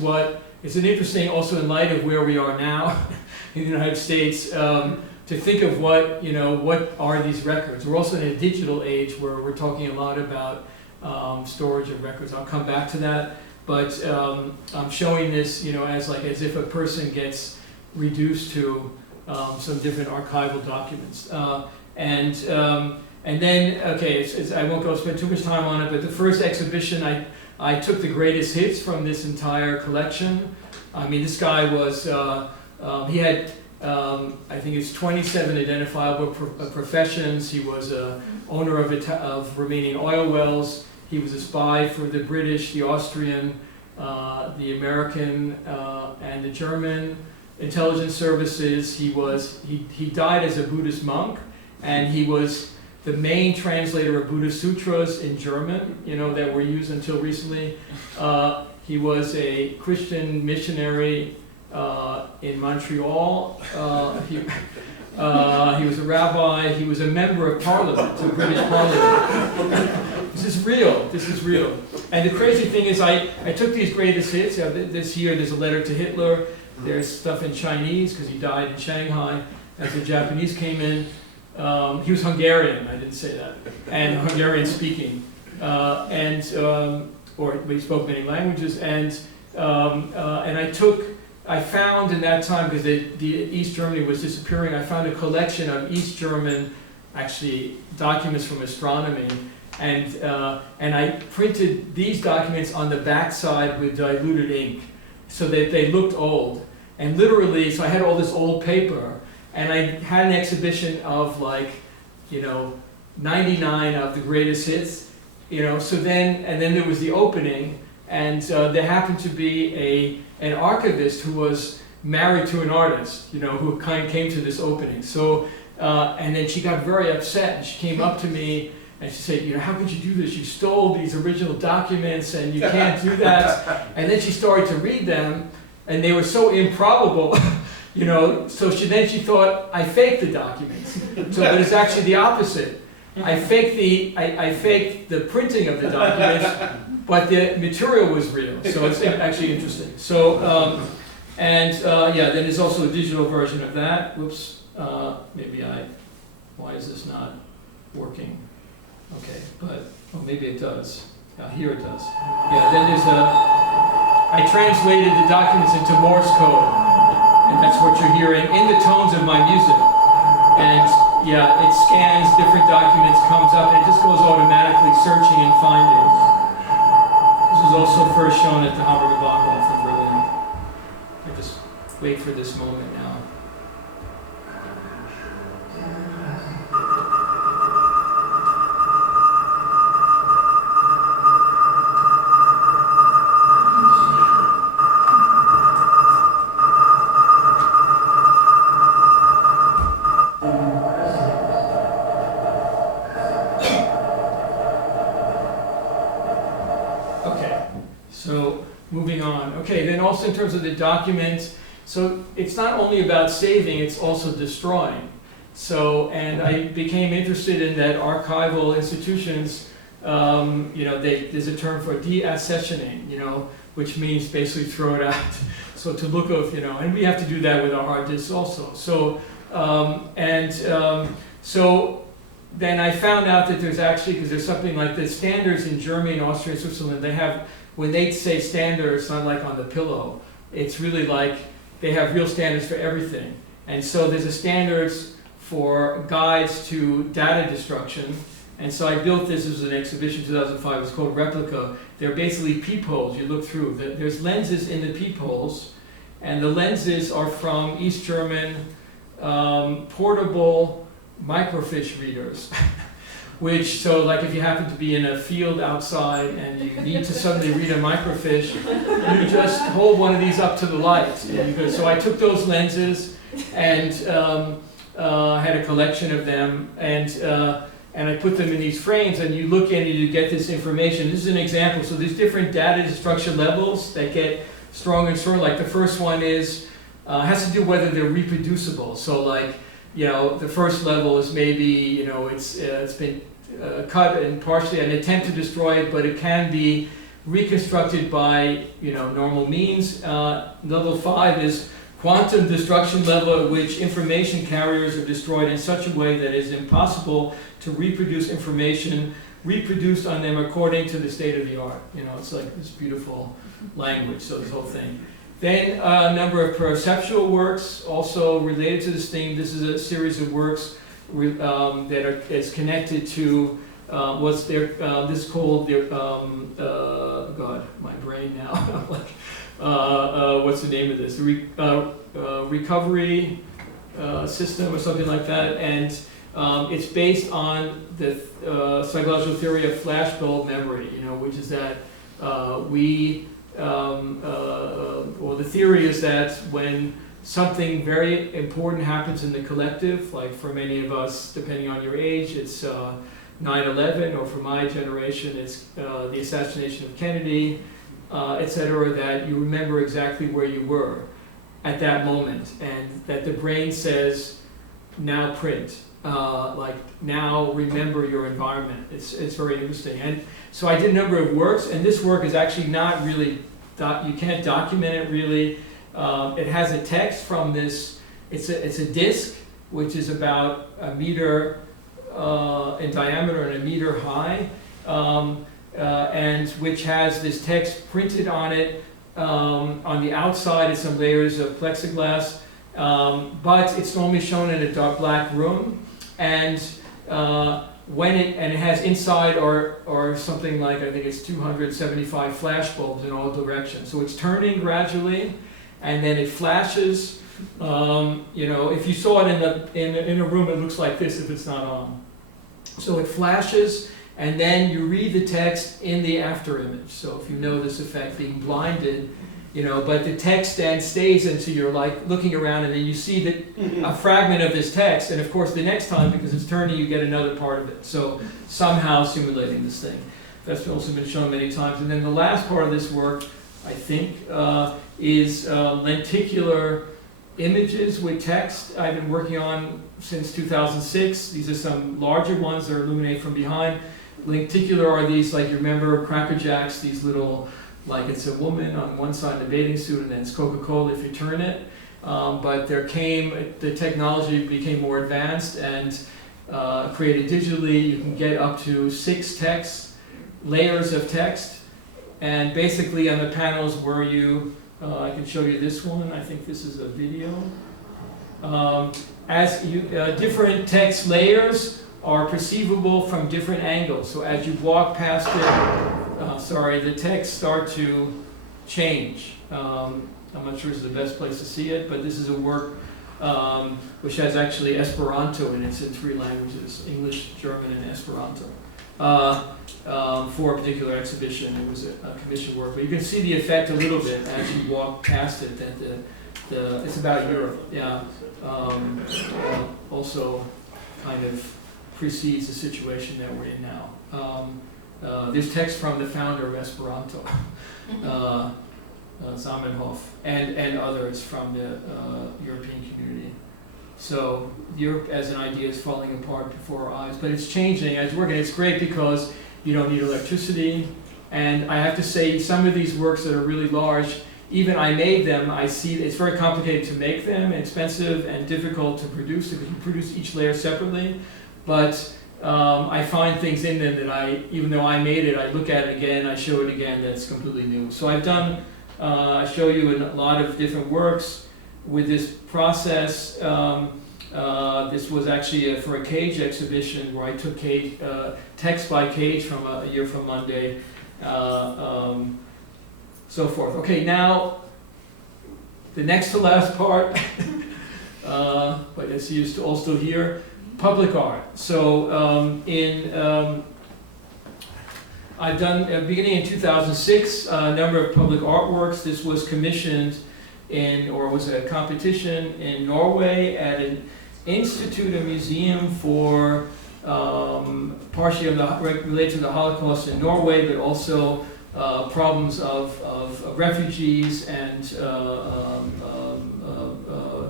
it's an interesting, also in light of where we are now in the United States, to think of what are these records. We're also in a digital age where we're talking a lot about storage of records. I'll come back to that. But I'm showing this, as if a person gets reduced to some different archival documents. And then, I won't go spend too much time on it, but the first exhibition, I took the greatest hits from this entire collection. This guy was, he had I think it's 27 identifiable professions. He was a owner of remaining oil wells. He was a spy for the British, the Austrian, the American, and the German intelligence services. He died as a Buddhist monk, and he was the main translator of Buddhist sutras in German, that were used until recently. He was a Christian missionary in Montreal. He was a rabbi. He was a member of Parliament, the British Parliament. This is real. This is real. And the crazy thing is, I took these greatest hits. This year, there's a letter to Hitler. There's stuff in Chinese because he died in Shanghai as the Japanese came in. He was Hungarian. I didn't say that. And Hungarian speaking. But he spoke many languages. And I found in that time, because the East Germany was disappearing, I found a collection of East German, actually, documents from astronomy. And I printed these documents on the backside with diluted ink so that they looked old. And literally, so I had all this old paper, and I had an exhibition of 99 of the greatest hits, so then there was the opening, and there happened to be an archivist who was married to an artist, who kind of came to this opening. So, and then she got very upset, and she came up to me, and she said, how could you do this? You stole these original documents, and you can't do that. And then she started to read them, and they were so improbable, so she thought I faked the documents. But it's actually the opposite. I faked the printing of the documents, but the material was real. So it's actually interesting. So, then there's also a digital version of that. Whoops, why is this not working? Okay, but maybe it does. Here it does. Yeah, then I translated the documents into Morse code, and that's what you're hearing in the tones of my music. And it scans different documents, comes up, and it just goes automatically searching and finding. This was also first shown at the Hamburger Bahnhof in Berlin. I just wait for this moment now. Also in terms of the documents, so it's not only about saving, it's also destroying. So, and I became interested in that archival institutions, there's a term for deaccessioning, which means basically throw it out. So to look of, and we have to do that with our hard disks also. So, so then I found out that there's actually, because there's something like the standards in Germany, Austria, Switzerland, they have, when they say standards, it's not like on the pillow. It's really like they have real standards for everything. And so there's a standards for guides to data destruction. And so I built this as an exhibition in 2005. It's called Replica. They're basically peepholes you look through. There's lenses in the peepholes. And the lenses are from East German portable microfiche readers. So like if you happen to be in a field outside and you need to suddenly read a microfiche, you just hold one of these up to the light. So I took those lenses and had a collection of them, and I put them in these frames, and you look in and you get this information. This is an example. So there's different data destruction levels that get stronger and stronger. Like the first one has to do whether they're reproducible. So like, the first level is maybe, it's been cut and partially an attempt to destroy it, but it can be reconstructed by, normal means. Level 5 is quantum destruction level, at which information carriers are destroyed in such a way that it is impossible to reproduce information reproduced on them according to the state of the art. It's like this beautiful language, so this whole thing. Then a number of perceptual works also related to this theme. This is a series of works that is connected to this is called God, my brain now. What's the name of this? Recovery. system or something like that, and it's based on the psychological theory of flashbulb memory, which is that the theory is that when something very important happens in the collective, like for many of us, depending on your age, it's 9/11, or for my generation, it's the assassination of Kennedy, etc., that you remember exactly where you were at that moment, and that the brain says, now print, like now remember your environment. It's very interesting. And so I did a number of works, and this work is actually not really, you can't document it really. It has a text from this, it's a disc, which is about a meter in diameter and a meter high, and which has this text printed on it. On the outside is some layers of plexiglass, but it's only shown in a dark black room, and it has inside or something like, I think it's 275 flash bulbs in all directions. So it's turning gradually, and then it flashes. If you saw it in a room, it looks like this if it's not on. So it flashes, and then you read the text in the after image. So if you know this effect, being blinded, but the text then stays until you're like looking around, and then you see a fragment of this text, and of course the next time, because it's turning, you get another part of it. So somehow simulating this thing. That's also been shown many times. And then the last part of this work, I think, is lenticular images with text. I've been working on since 2006. These are some larger ones that illuminate from behind. Lenticular are these, like you remember Cracker Jacks, these little, like it's a woman on one side in a bathing suit, and then it's Coca-Cola if you turn it. But the technology became more advanced and created digitally. You can get up to 6 layers of text. And basically on the panels where I can show you this one, I think this is a video. Different text layers are perceivable from different angles. So as you walk past it, the text start to change. I'm not sure this is the best place to see it, but this is a work which has actually Esperanto in it. It's in 3 languages, English, German, and Esperanto. For a particular exhibition, it was a commission work. But you can see the effect a little bit as you walk past it, that it's about Europe, yeah. Also kind of precedes the situation that we're in now. There's text from the founder of Esperanto, Zamenhof, and others from the European community. So Europe as an idea is falling apart before our eyes, but it's changing as we're working. It's great because you don't need electricity, and I have to say some of these works that are really large, even I made them, I see it's very complicated to make them, expensive and difficult to produce because you produce each layer separately, but I find things in them that even though I made it, I look at it again, I show it again, that's completely new. So I've done, I show you in a lot of different works with this process. This was actually for a cage exhibition where I took text by cage from a year from Monday, so forth. Okay, now the next to last part, but as you're all still here, public art. So I've done, beginning in 2006, a number of public artworks. This was commissioned was a competition in Norway at an institute, a museum for partially related to the Holocaust in Norway, but also problems of refugees and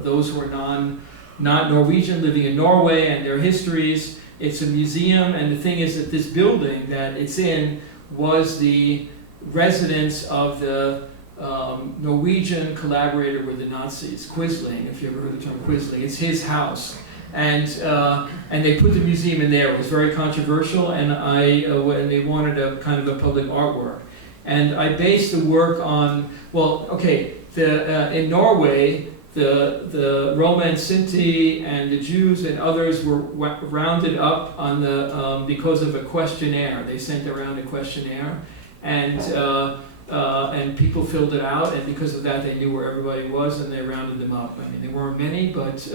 those who are not Norwegian living in Norway and their histories. It's a museum, and the thing is that this building that it's in was the residence of the Norwegian collaborator with the Nazis, Quisling, if you ever heard the term Quisling. It's his house. And they put the museum in there. It was very controversial, and they wanted a kind of a public artwork. And I based the work on, in Norway, the Roma and Sinti and the Jews and others were rounded up on because of a questionnaire. They sent around a questionnaire, and and people filled it out, and because of that, they knew where everybody was, and they rounded them up. I mean, there weren't many, but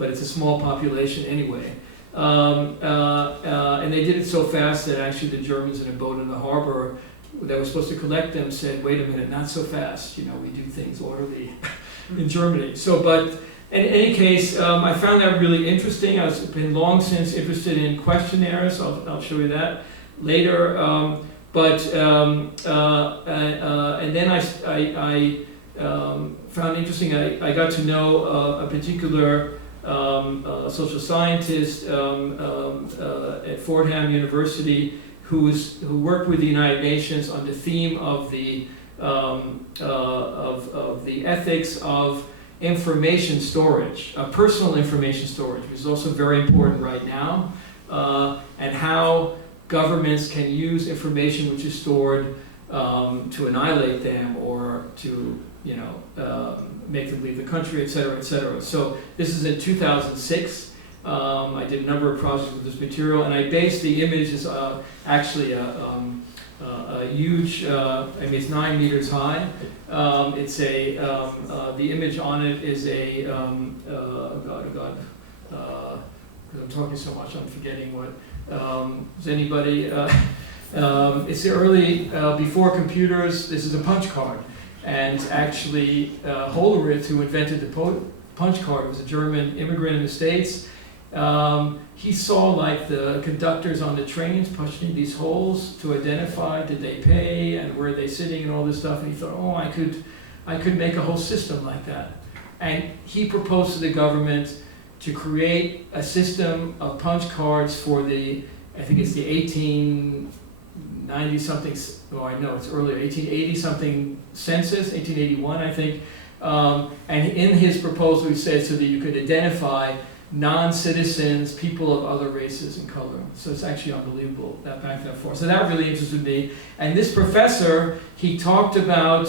it's a small population anyway. And they did it so fast that actually the Germans in a boat in the harbor that was supposed to collect them said, "Wait a minute, not so fast. You know, we do things orderly in Germany." So, but in any case, I found that really interesting. I've been long since interested in questionnaires. I'll show you that later. And then I found interesting. I got to know a particular social scientist at Fordham University who worked with the United Nations on the theme of the ethics of information storage, personal information storage, which is also very important right now, and how governments can use information which is stored to annihilate them or to, make them leave the country, et cetera, et cetera. So this is in 2006. I did a number of projects with this material, and I based the image is actually a huge. It's 9 meters high. It's the image on it is a. I'm talking so much, I'm forgetting what. Is anybody? It's the early before computers. This is a punch card, and actually Hollerith, who invented the punch card, was a German immigrant in the States. He saw like the conductors on the trains punching these holes to identify did they pay and where they sitting and all this stuff, and he thought, oh, I could make a whole system like that. And he proposed to the government to create a system of punch cards for I think it's the 1890 something, oh I know it's earlier, 1880 something census, 1881 I think. And in his proposal he said so that you could identify non-citizens, people of other races and color. So it's actually unbelievable that back that far. So that really interested me. And this professor, he talked about,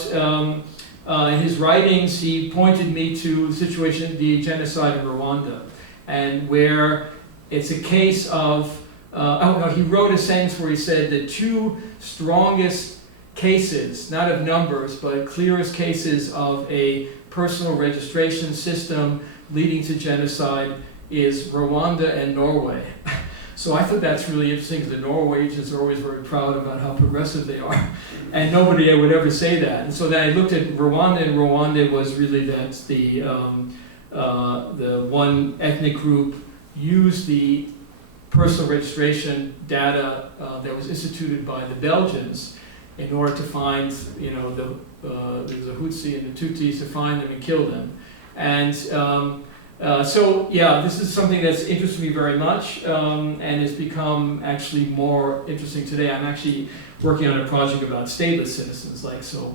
in his writings, he pointed me to the situation, the genocide in Rwanda, and where it's a case of, he wrote a sentence where he said the two strongest cases, not of numbers, but clearest cases of a personal registration system leading to genocide is Rwanda and Norway. So I thought that's really interesting because the Norwegians are always very proud about how progressive they are. And nobody would ever say that. And so then I looked at Rwanda, and Rwanda was really that the one ethnic group used the personal registration data that was instituted by the Belgians in order to find, there was a Hutsi and the Tutsis, to find them and kill them. And this is something that's interested me very much, and has become actually more interesting today. I'm actually working on a project about stateless citizens,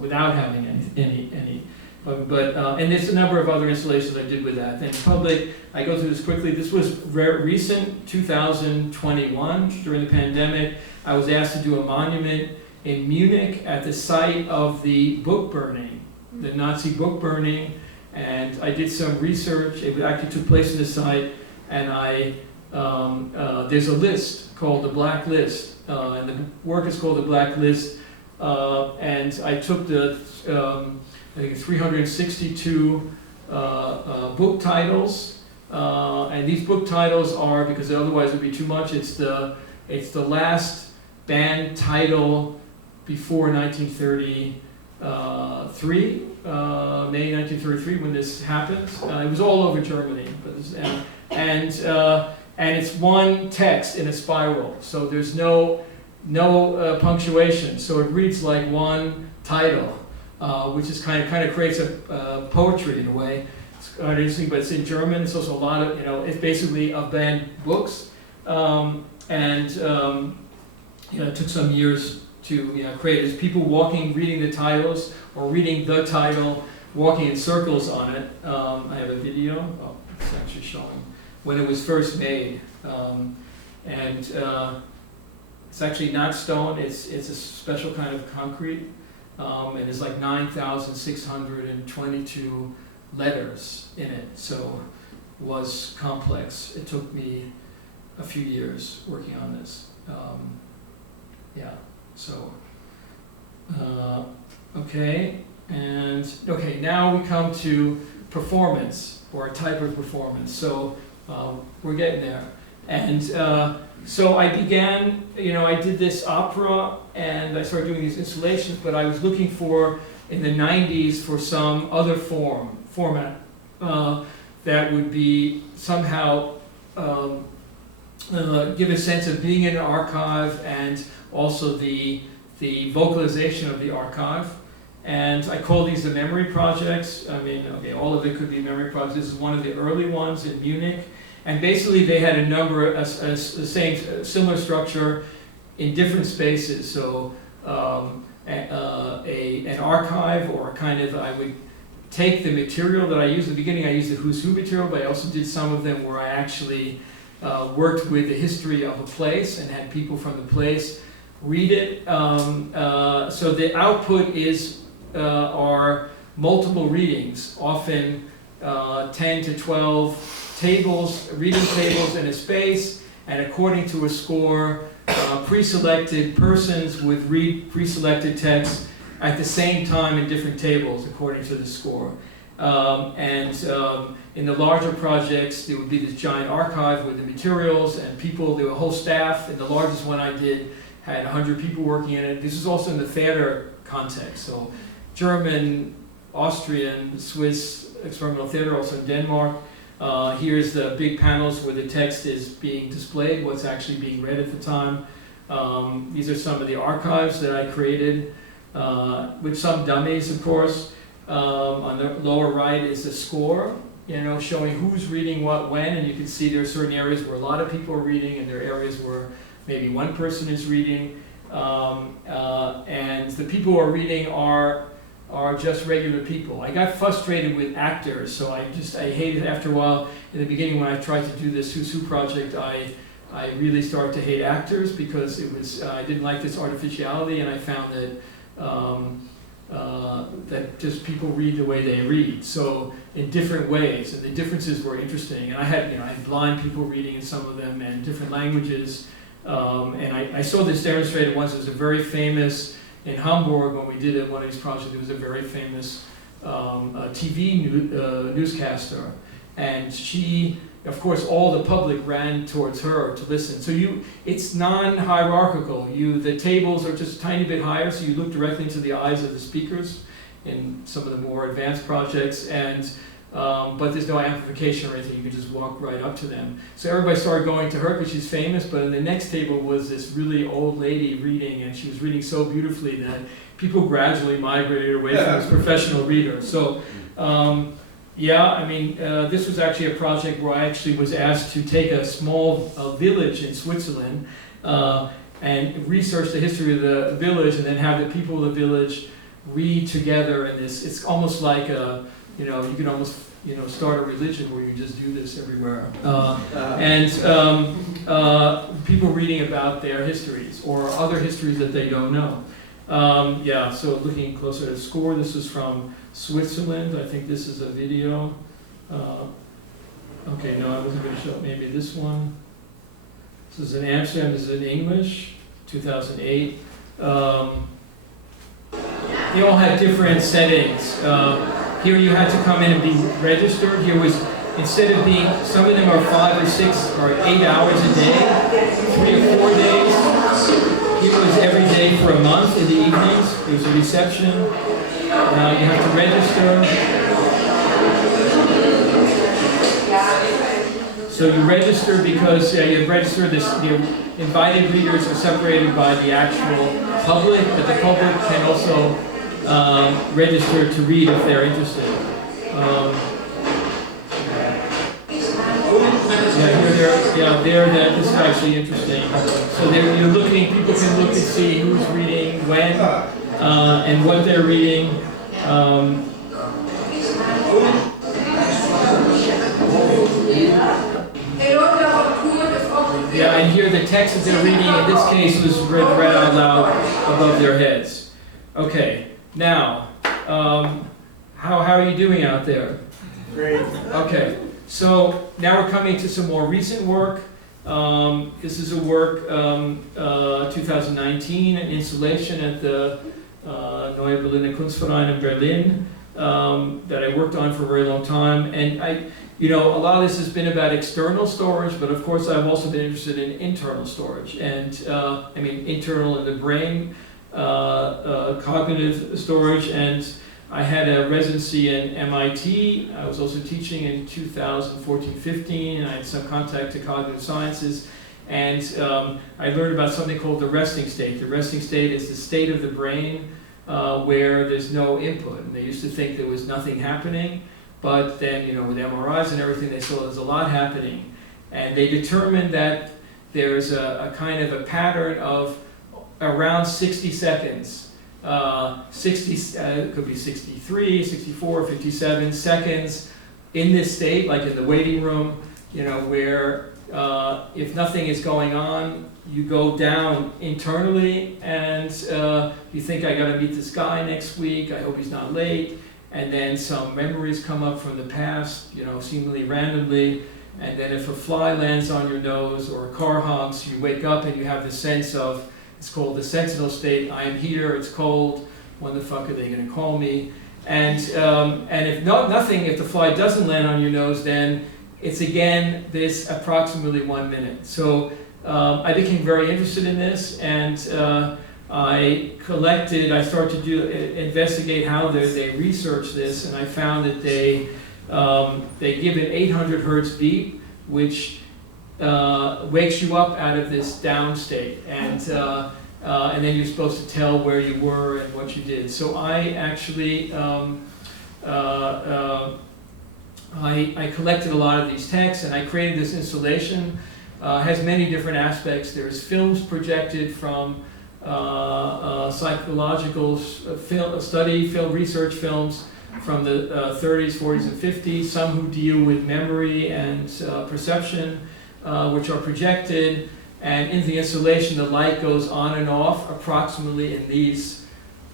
without having any. And there's a number of other installations I did with that. In public, I go through this quickly. This was recent, 2021, during the pandemic. I was asked to do a monument in Munich at the site of the book burning, the Nazi book burning. And I did some research. It actually took place in the site, and there's a list called the Black List, and the work is called the Black List. And I took the I think 362 book titles, and these book titles are, because otherwise it would be too much. It's the last banned title before 1933. May 1933, when this happened. It was all over Germany, and it's one text in a spiral, so there's no punctuation, so it reads like one title, which is kind of creates a poetry in a way. It's kind of interesting, but it's in German. It's also a lot of, it's basically of banned books, it took some years to create. There's people walking, reading the titles, or reading the title, walking in circles on it. I have a video. Oh, it's actually showing when it was first made, it's actually not stone. It's a special kind of concrete, and there's like 9,622 letters in it. So it was complex. It took me a few years working on this. So Okay, and okay, now we come to performance, or a type of performance. So we're getting there. And so I began, I did this opera and I started doing these installations, but I was looking for, in the 90s, for some other format that would be somehow give a sense of being in an archive and also the vocalization of the archive. And I call these the memory projects. I mean, okay, all of it could be memory projects. This is one of the early ones in Munich. And basically they had a number, the same, similar structure in different spaces. So an archive, or kind of, I would take the material that I used. In the beginning I used the Who's Who material, but I also did some of them where I actually worked with the history of a place and had people from the place read it. So the output are multiple readings, often 10 to 12 tables, reading tables in a space, and according to a score, pre-selected persons would read pre-selected texts at the same time in different tables according to the score. In the larger projects, there would be this giant archive with the materials and people, there were a whole staff. In the largest one I did, had 100 people working in it. This is also in the theater context, so German, Austrian, Swiss experimental theater, also in Denmark. Here's the big panels where the text is being displayed, what's actually being read at the time. These are some of the archives that I created, with some dummies, of course. On the lower right is the score, showing who's reading what when, and you can see there are certain areas where a lot of people are reading, and there are areas where maybe one person is reading. And the people who are reading are just regular people. I got frustrated with actors, so I hated, after a while, in the beginning when I tried to do this Who's Who project, I really started to hate actors because I didn't like this artificiality, and I found that just people read the way they read, so in different ways, and the differences were interesting. And I had blind people reading in some of them, and different languages. And I saw this demonstrated once. It was a very famous, in Hamburg, when we did one of these projects, it was a very famous TV newscaster. And she, of course, all the public ran towards her to listen. So it's non-hierarchical. The tables are just a tiny bit higher, so you look directly into the eyes of the speakers in some of the more advanced projects. But there's no amplification or anything, you can just walk right up to them. So everybody started going to her because she's famous, but in the next table was this really old lady reading, and she was reading so beautifully that people gradually migrated away from this professional reader. So, this was actually a project where I actually was asked to take a small village in Switzerland and research the history of the village, and then have the people of the village read together in this. It's almost like you can almost, start a religion where you just do this everywhere. People reading about their histories or other histories that they don't know. So looking closer at the score, this is from Switzerland. I think this is a video. Okay, no, I wasn't going to show maybe this one. This is in Amsterdam, this is in English, 2008. They all had different settings. Here you had to come in and be registered. Here was, instead of being, some of them are 5 or 6 or 8 hours a day, 3 or 4 days. Here was every day for a month in the evenings. There was a reception. Now you have to register. So you register because you register the invited readers are separated by the actual public, but the public can also register to read if they're interested. This is actually interesting. So you're looking, people can look and see who's reading, when, and what they're reading. And here the text that they're reading, in this case, was read out loud above their heads. Okay, now, how are you doing out there? Great. Okay, so now we're coming to some more recent work. This is a work, 2019, an installation at the Neue Berliner Kunstverein in Berlin, that I worked on for a very long time. And a lot of this has been about external storage, but of course I've also been interested in internal storage. And internal in the brain, cognitive storage. And I had a residency in MIT. I was also teaching in 2014-15. I had some contact to cognitive sciences. And I learned about something called the resting state. The resting state is the state of the brain where there's no input. And they used to think there was nothing happening, but then, with MRIs and everything, they saw there's a lot happening. And they determined that there's a kind of a pattern of around 60 seconds. 60, it could be 63, 64, 57 seconds in this state, like in the waiting room, where if nothing is going on, you go down internally and you think, I gotta meet this guy next week, I hope he's not late, and then some memories come up from the past, seemingly randomly, and then if a fly lands on your nose or a car honks, you wake up and you have the sense of, it's called the sentinel state, I am here, it's cold, when the fuck are they gonna call me? And if nothing, if the fly doesn't land on your nose, then it's again this approximately 1 minute. So I became very interested in this, and I started to investigate how they research this, and I found that they give an 800 hertz beep, which wakes you up out of this down state, and then you're supposed to tell where you were and what you did. So I actually I collected a lot of these texts, and I created this installation. Has many different aspects. There's films projected from psychological film research films from the 30s, 40s, and 50s, some who deal with memory and perception, which are projected. And in the installation, the light goes on and off approximately in these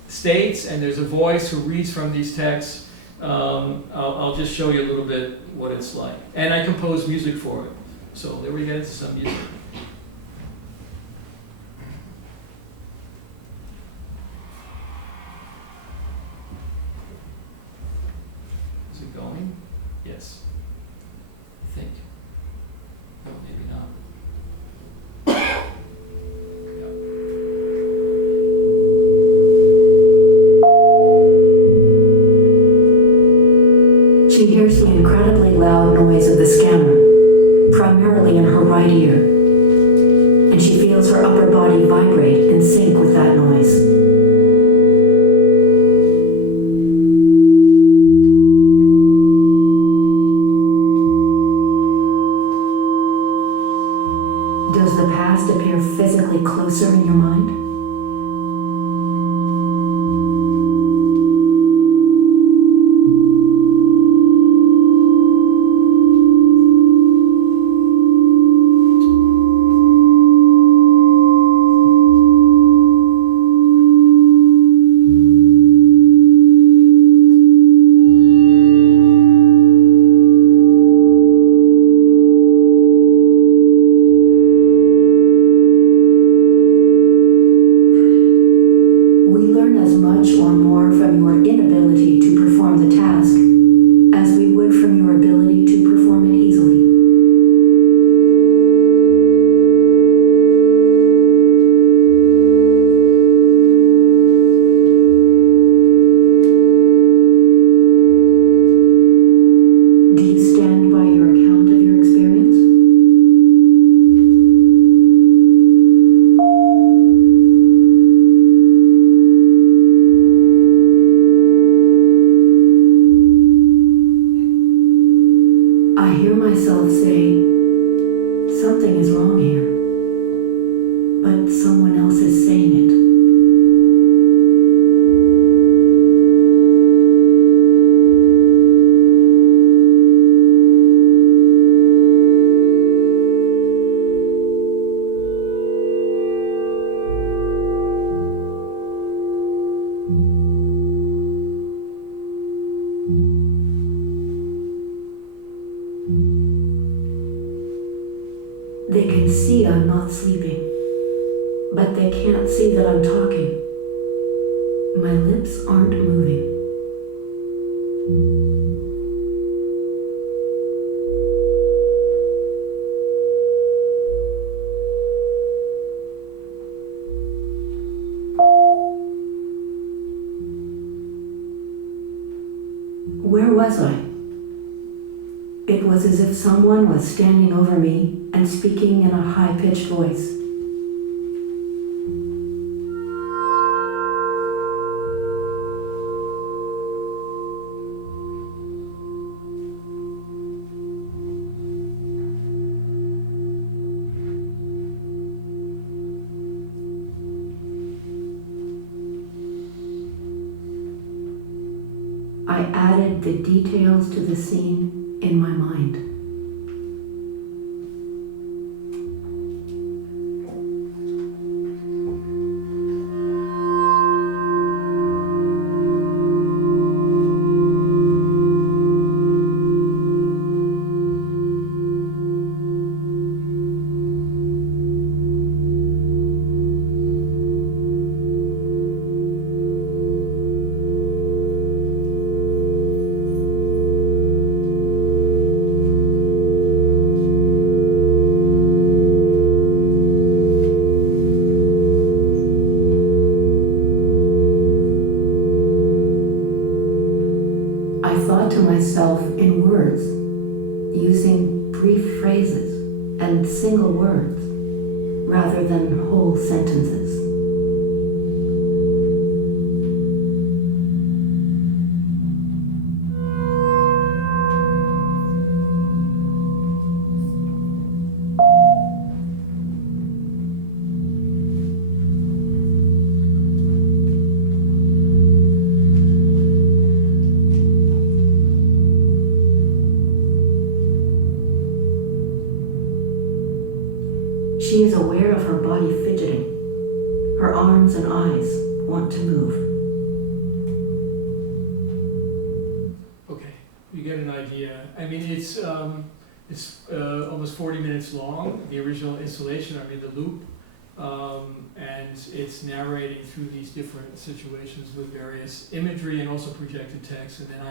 states, and there's a voice who reads from these texts. I'll just show you a little bit what it's like. And I compose music for it. So there we get into some music. Is it going? Yes. I think. No, maybe not. She hears the incredibly loud noise of the scanner, primarily in her right ear, and she feels her upper body vibrate in sync with that noise. Does the past appear physically closer in your mind? They can see I'm not sleeping, but they can't see that I'm talking. my lips aren't moving. Where was I? It was as if someone was standing over me and speaking in a high-pitched voice. I added the details to the scene in my mind. I thought to myself in words, using brief phrases and single words rather than whole sentences. She is aware of her body fidgeting. Her arms and eyes want to move. Okay, you get an idea. I mean, it's almost 40 minutes long, the original installation, I mean the loop, and it's narrating through these different situations with various imagery and also projected text, and then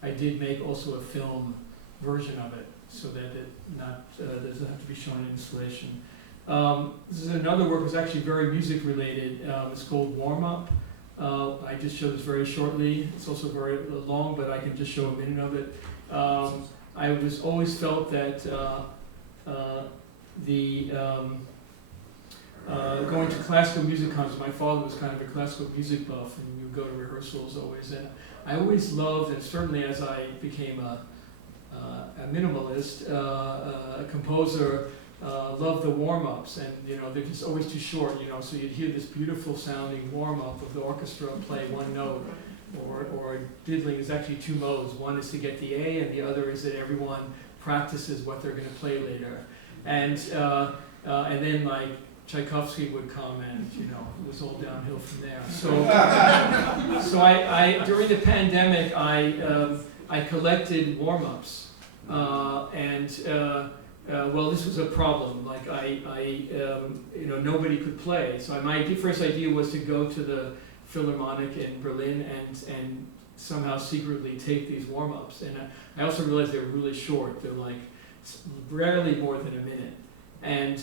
I did make also a film version of it, so that it doesn't have to be shown in installation. This is another work that's actually very music related. It's called Warm Up. I just showed this very shortly. It's also very long, but I can just show a minute of it. I was always felt that going to classical music concerts, my father was kind of a classical music buff, and we would go to rehearsals always. And I always loved, and certainly as I became a minimalist, a composer, loved the warm-ups, and they're just always too short, so you'd hear this beautiful sounding warm-up of the orchestra play one note, or diddling is actually two modes. One is to get the A, and the other is that everyone practices what they're going to play later. And then like Tchaikovsky would come, and it was all downhill from there. So I during the pandemic I collected warm-ups, well, this was a problem. Like nobody could play. So my first idea was to go to the Philharmonic in Berlin and somehow secretly take these warm-ups. And I also realized they were really short. They're like rarely more than a minute. And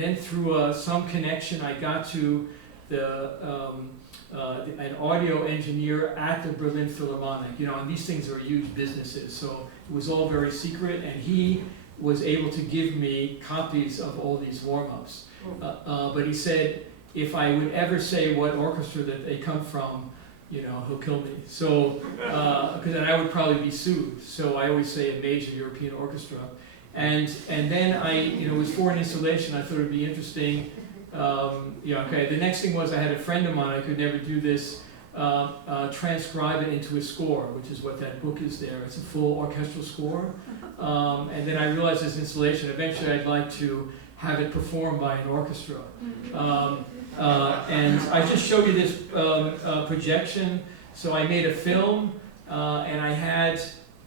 then through some connection, I got to an audio engineer at the Berlin Philharmonic. And these things are huge businesses, so it was all very secret. And he was able to give me copies of all these warm-ups. But he said, if I would ever say what orchestra that they come from, he'll kill me. So, because then I would probably be sued. So I always say a major European orchestra. And then it was for an installation. I thought it would be interesting. Okay. The next thing was I had a friend of mine, I could never do this, transcribe it into a score, which is what that book is there. It's a full orchestral score. And then I realized this installation, eventually I'd like to have it performed by an orchestra. And I just showed you this projection. So I made a film, and I had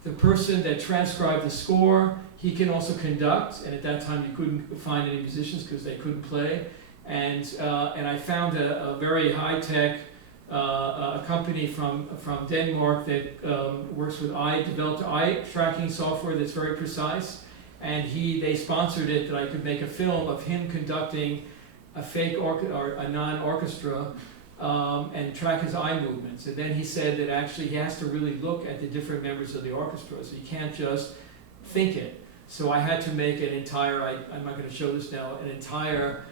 the person that transcribed the score. He can also conduct, and at that time you couldn't find any musicians because they couldn't play. And I found a very high-tech a company from Denmark that works with developed eye tracking software that's very precise, and they sponsored it that I could make a film of him conducting a fake or a non-orchestra and track his eye movements. And then he said that actually he has to really look at the different members of the orchestra, so you can't just think it. So I had to make an entire, I'm not going to show this now, an entire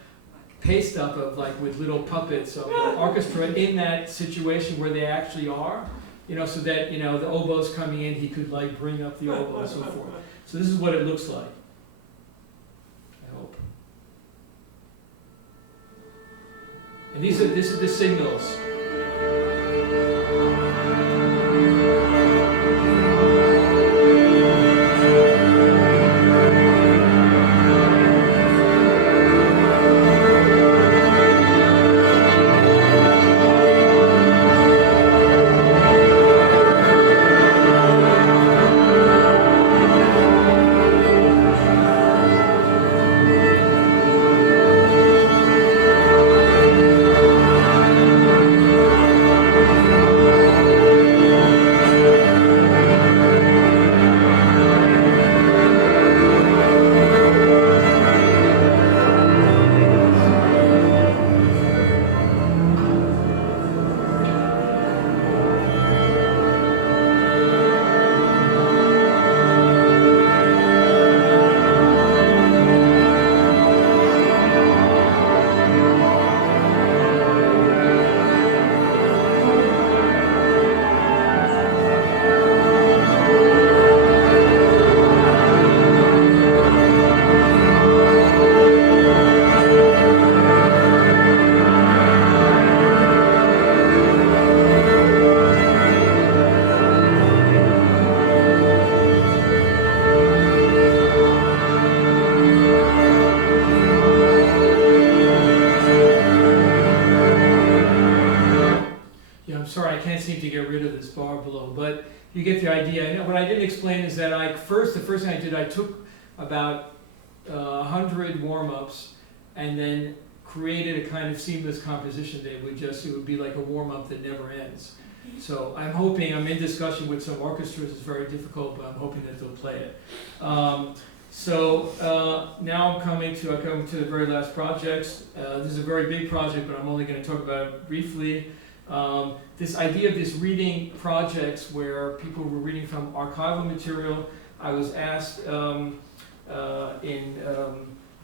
paste up of like with little puppets of the orchestra in that situation where they actually are, so that, the oboe's coming in, he could like bring up the oboe and so forth. So this is what it looks like, I hope. And this is the signals. You get the idea. What I didn't explain is that the first thing I did, I took about 100 warm-ups and then created a kind of seamless composition. It would be like a warm-up that never ends. So I'm in discussion with some orchestras. It's very difficult, but I'm hoping that they'll play it. Now I'm coming to the very last projects. This is a very big project, but I'm only going to talk about it briefly. This idea of this reading projects where people were reading from archival material. I was asked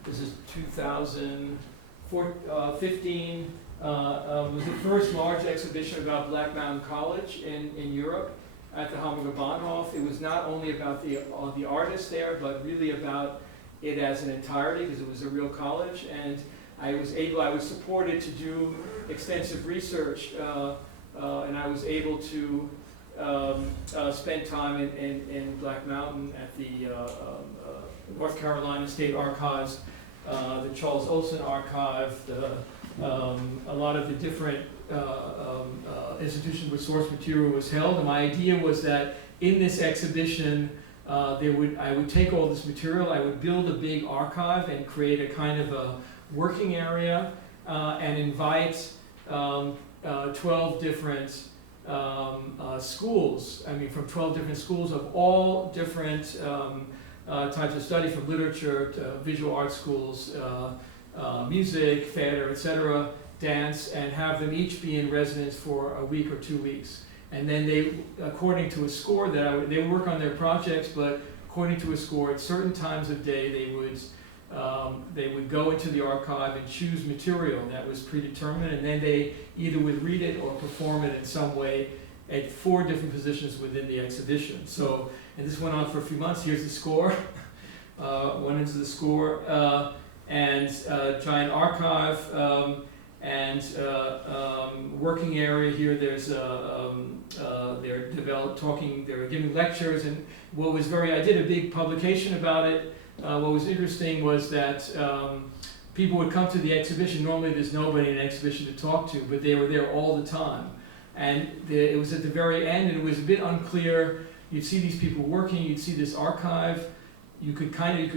this is 2015, was the first large exhibition about Black Mountain College in Europe at the Hamburger Bahnhof. It was not only about the artists there, but really about it as an entirety, because it was a real college. And I was supported to do extensive research, and I was able to spend time in Black Mountain at the North Carolina State Archives, the Charles Olson Archive, a lot of the different institutions where source material was held. And my idea was that in this exhibition, I would take all this material, I would build a big archive and create a kind of a working area and invite 12 different schools, from 12 different schools of all different types of study, from literature to visual arts schools, music, theater, etc., dance, and have them each be in residence for a week or 2 weeks. And then they, according to a score they would work on their projects, but according to a score, at certain times of day, they would go into the archive and choose material that was predetermined, and then they either would read it or perform it in some way at 4 different positions within the exhibition. So, and this went on for a few months. Here's the score. Went into the score, and giant archive, and working area here. There's they're giving lectures, and I did a big publication about it. What was interesting was that people would come to the exhibition. Normally there's nobody in an exhibition to talk to, but they were there all the time. And it was at the very end, and it was a bit unclear. You'd see these people working, you'd see this archive, you could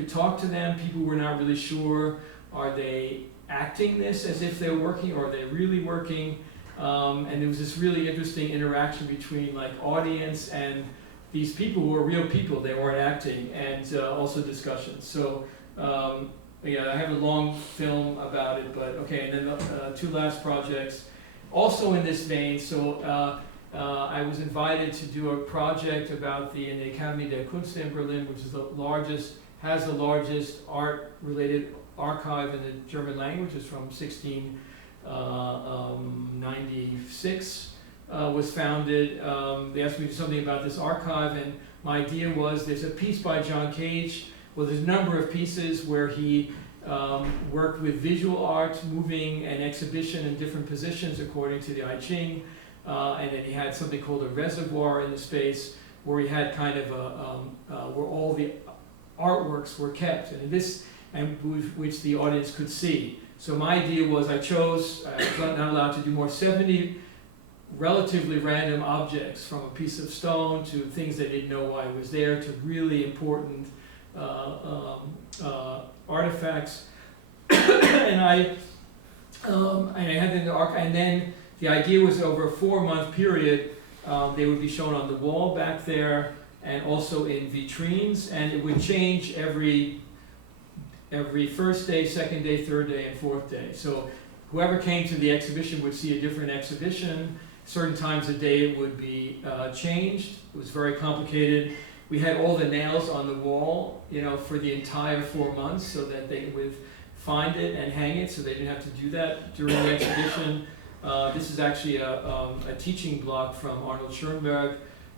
talk to them. People were not really sure, are they acting this as if they're working, or are they really working? And there was this really interesting interaction between like audience and these people who were real people, they weren't acting, and also discussions. So yeah, I have a long film about it, but okay, and then the two last projects, also in this vein. So I was invited to do a project about in the Academy der Künste in Berlin, which is has the largest art-related archive in the German language. It's from 1696. Was founded. They asked me to do something about this archive, and my idea was there's a piece by John Cage. Well, there's a number of pieces where he worked with visual art, moving an exhibition in different positions according to the I Ching, and then he had something called a reservoir in the space where he had kind of where all the artworks were kept, and which the audience could see. So my idea was I was not allowed to do more 70 relatively random objects, from a piece of stone to things they didn't know why it was there, to really important artifacts. And I had in the archive, and then the idea was over a 4-month period, they would be shown on the wall back there and also in vitrines, and it would change every first day, second day, third day, and fourth day. So whoever came to the exhibition would see a different exhibition. Certain times a day it would be changed. It was very complicated. We had all the nails on the wall, for the entire 4 months, so that they would find it and hang it, so they didn't have to do that during the exhibition. This is actually a teaching block from Arnold Schoenberg.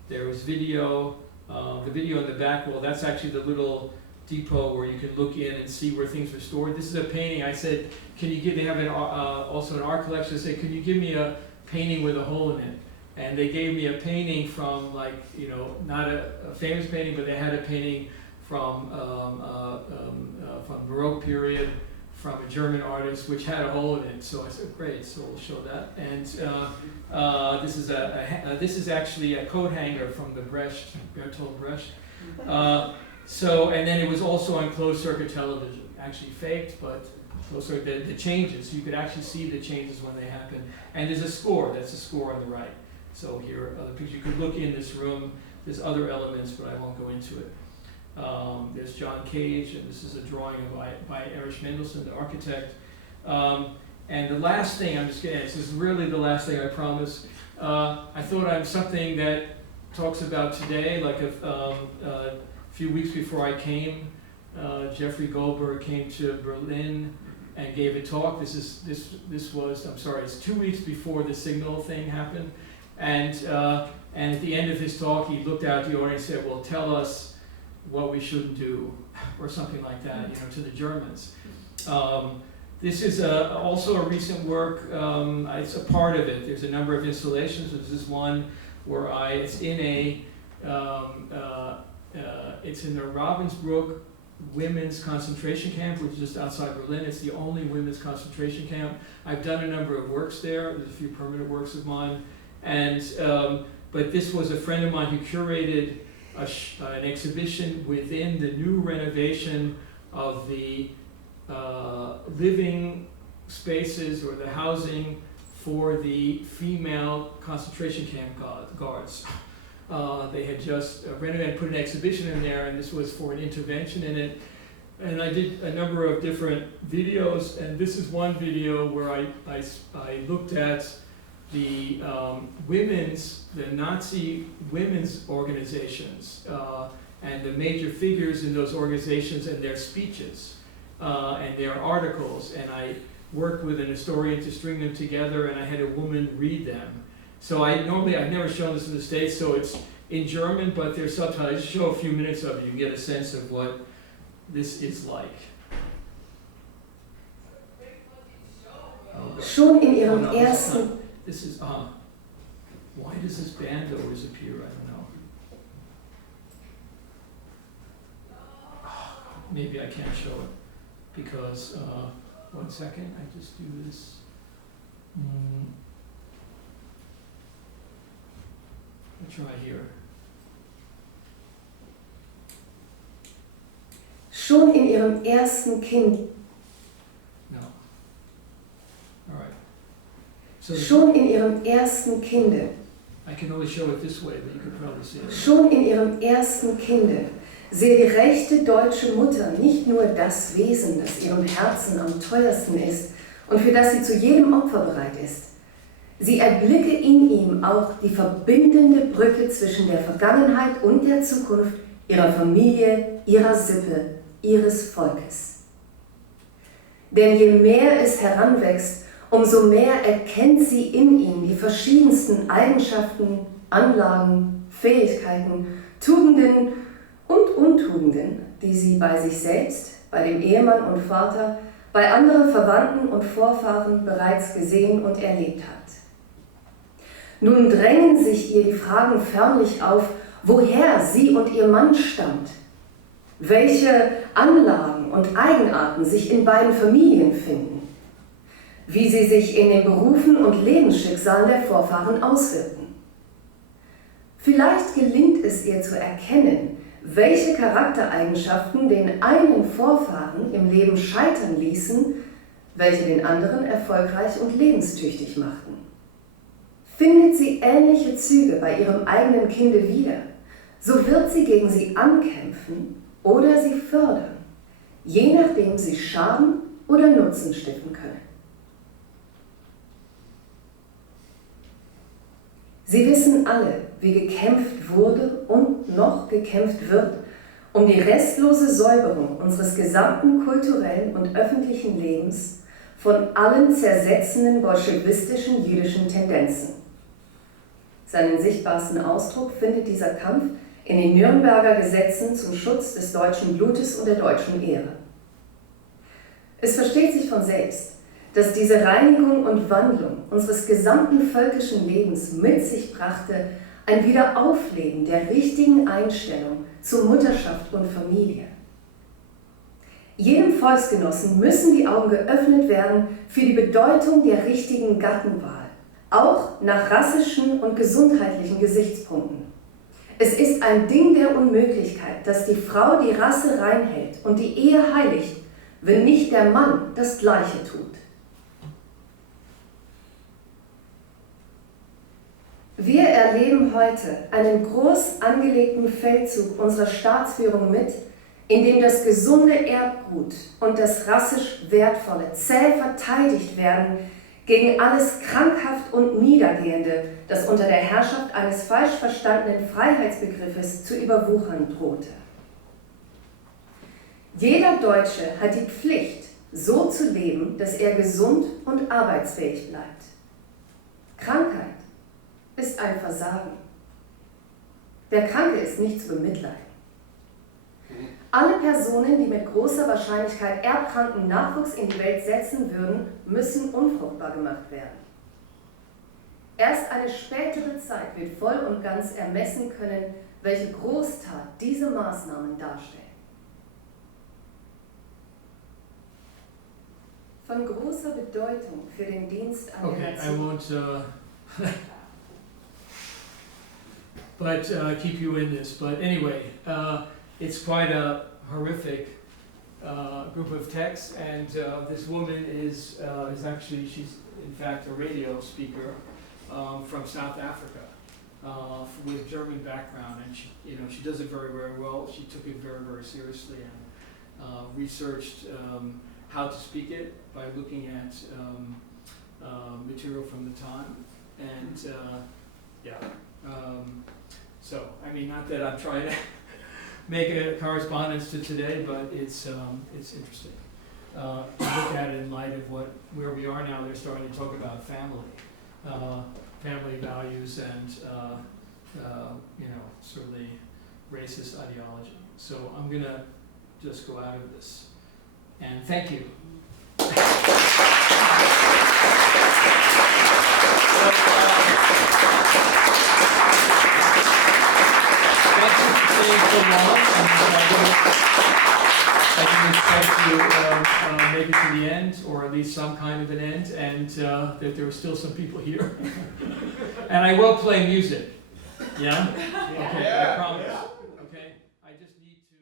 There was video. The video in the back wall, that's actually the little depot where you can look in and see where things were stored. This is a painting. I said, they have also an art collection. I said, can you give me a painting with a hole in it? And they gave me a painting from not a famous painting, but they had a painting from Baroque period, from a German artist, which had a hole in it. So I said, great, so we'll show that. And this is actually a coat hanger from the Bertolt Brecht. And then it was also on closed circuit television, actually faked, but closed circuit, the changes. You could actually see the changes when they happen. And there's a score. That's a score on the right. So here are other pictures. You could look in this room. There's other elements, but I won't go into it. There's John Cage, and this is a drawing by Erich Mendelsohn, the architect. And the last thing, this is really the last thing, I promise. I thought I'm something that talks about today, like a few weeks before I came, Jeffrey Goldberg came to Berlin and gave a talk. This was, I'm sorry, it's 2 weeks before the Signal thing happened. And at the end of his talk, he looked out at the audience and said, well, tell us what we shouldn't do, or something like that, to the Germans. This is also a recent work. It's a part of it. There's a number of installations. This is one where it's in the Ravensbrück women's concentration camp, which is just outside Berlin. It's the only women's concentration camp. I've done a number of works there. There's a few permanent works of mine. And but this was a friend of mine who curated an exhibition within the new renovation of the living spaces or the housing for the female concentration camp guards. They had just renovated, put an exhibition in there, and this was for an intervention in it. And I did a number of different videos, and this is one video where I looked at the Nazi women's organizations and the major figures in those organizations and their speeches and their articles. And I worked with an historian to string them together, and I had a woman read them. So I've never shown this in the States, so it's in German, but there's subtitles. I just show a few minutes of it. You can get a sense of what this is like. Schon in ihrem ersten... This is, why does this band always appear? I don't know. Maybe I can't show it because, 1 second, I just do this. I'll try here. Schon in ihrem ersten Kind. No. All right. Schon in ihrem ersten Kinde, I can only show it this way, but you can probably see it. schon in ihrem ersten Kinde sehe die rechte deutsche Mutter nicht nur das Wesen, das ihrem Herzen am teuersten ist und für das sie zu jedem Opfer bereit ist. Sie erblicke in ihm auch die verbindende Brücke zwischen der Vergangenheit und der Zukunft ihrer Familie, ihrer Sippe, ihres Volkes. Denn je mehr es heranwächst, umso mehr erkennt sie in ihm die verschiedensten Eigenschaften, Anlagen, Fähigkeiten, Tugenden und Untugenden, die sie bei sich selbst, bei dem Ehemann und Vater, bei anderen Verwandten und Vorfahren bereits gesehen und erlebt hat. Nun drängen sich ihr die Fragen förmlich auf, woher sie und ihr Mann stammt, welche Anlagen und Eigenarten sich in beiden Familien finden, wie sie sich in den Berufen und Lebensschicksalen der Vorfahren auswirken. Vielleicht gelingt es ihr zu erkennen, welche Charaktereigenschaften den einen Vorfahren im Leben scheitern ließen, welche den anderen erfolgreich und lebenstüchtig machten. Findet sie ähnliche Züge bei ihrem eigenen Kinde wieder, so wird sie gegen sie ankämpfen oder sie fördern, je nachdem sie Schaden oder Nutzen stiften können. Sie wissen alle, wie gekämpft wurde und noch gekämpft wird, um die restlose Säuberung unseres gesamten kulturellen und öffentlichen Lebens von allen zersetzenden bolschewistischen jüdischen Tendenzen. Seinen sichtbarsten Ausdruck findet dieser Kampf in den Nürnberger Gesetzen zum Schutz des deutschen Blutes und der deutschen Ehre. Es versteht sich von selbst, dass diese Reinigung und Wandlung unseres gesamten völkischen Lebens mit sich brachte ein Wiederaufleben der richtigen Einstellung zu Mutterschaft und Familie. Jedem Volksgenossen müssen die Augen geöffnet werden für die Bedeutung der richtigen Gattenwahl, auch nach rassischen und gesundheitlichen Gesichtspunkten. Es ist ein Ding der Unmöglichkeit, dass die Frau die Rasse reinhält und die Ehe heiligt, wenn nicht der Mann das Gleiche tut. Wir erleben heute einen groß angelegten Feldzug unserer Staatsführung mit, in dem das gesunde Erbgut und das rassisch Wertvolle zäh verteidigt werden gegen alles Krankhaft und Niedergehende, das unter der Herrschaft eines falsch verstandenen Freiheitsbegriffes zu überwuchern drohte. Jeder Deutsche hat die Pflicht, so zu leben, dass er gesund und arbeitsfähig bleibt. Krankheit ist ein Versagen. Der Kranke ist nicht zu bemitleiden. Alle Personen, die mit großer Wahrscheinlichkeit erbkranken Nachwuchs in die Welt setzen würden, müssen unfruchtbar gemacht werden. Erst eine spätere Zeit wird voll und ganz ermessen können, welche Großtat diese Maßnahmen darstellen. Von großer Bedeutung für den Dienst an der Nation. Keep you in this. But anyway, it's quite a horrific group of texts, and this woman is actually, she's in fact a radio speaker from South Africa with German background, and she does it very, very well. She took it very, very seriously and researched how to speak it by looking at material from the time, and so, I mean, not that I'm trying to make a correspondence to today, but it's interesting. To look at it in light of where we are now. They're starting to talk about family values, and sort of the racist ideology. So I'm gonna just go out of this, and thank you. So long, I didn't expect to make it to the end, or at least some kind of an end, and that there are still some people here. And I will play music. Yeah? Okay, I promise. Okay, I just need to...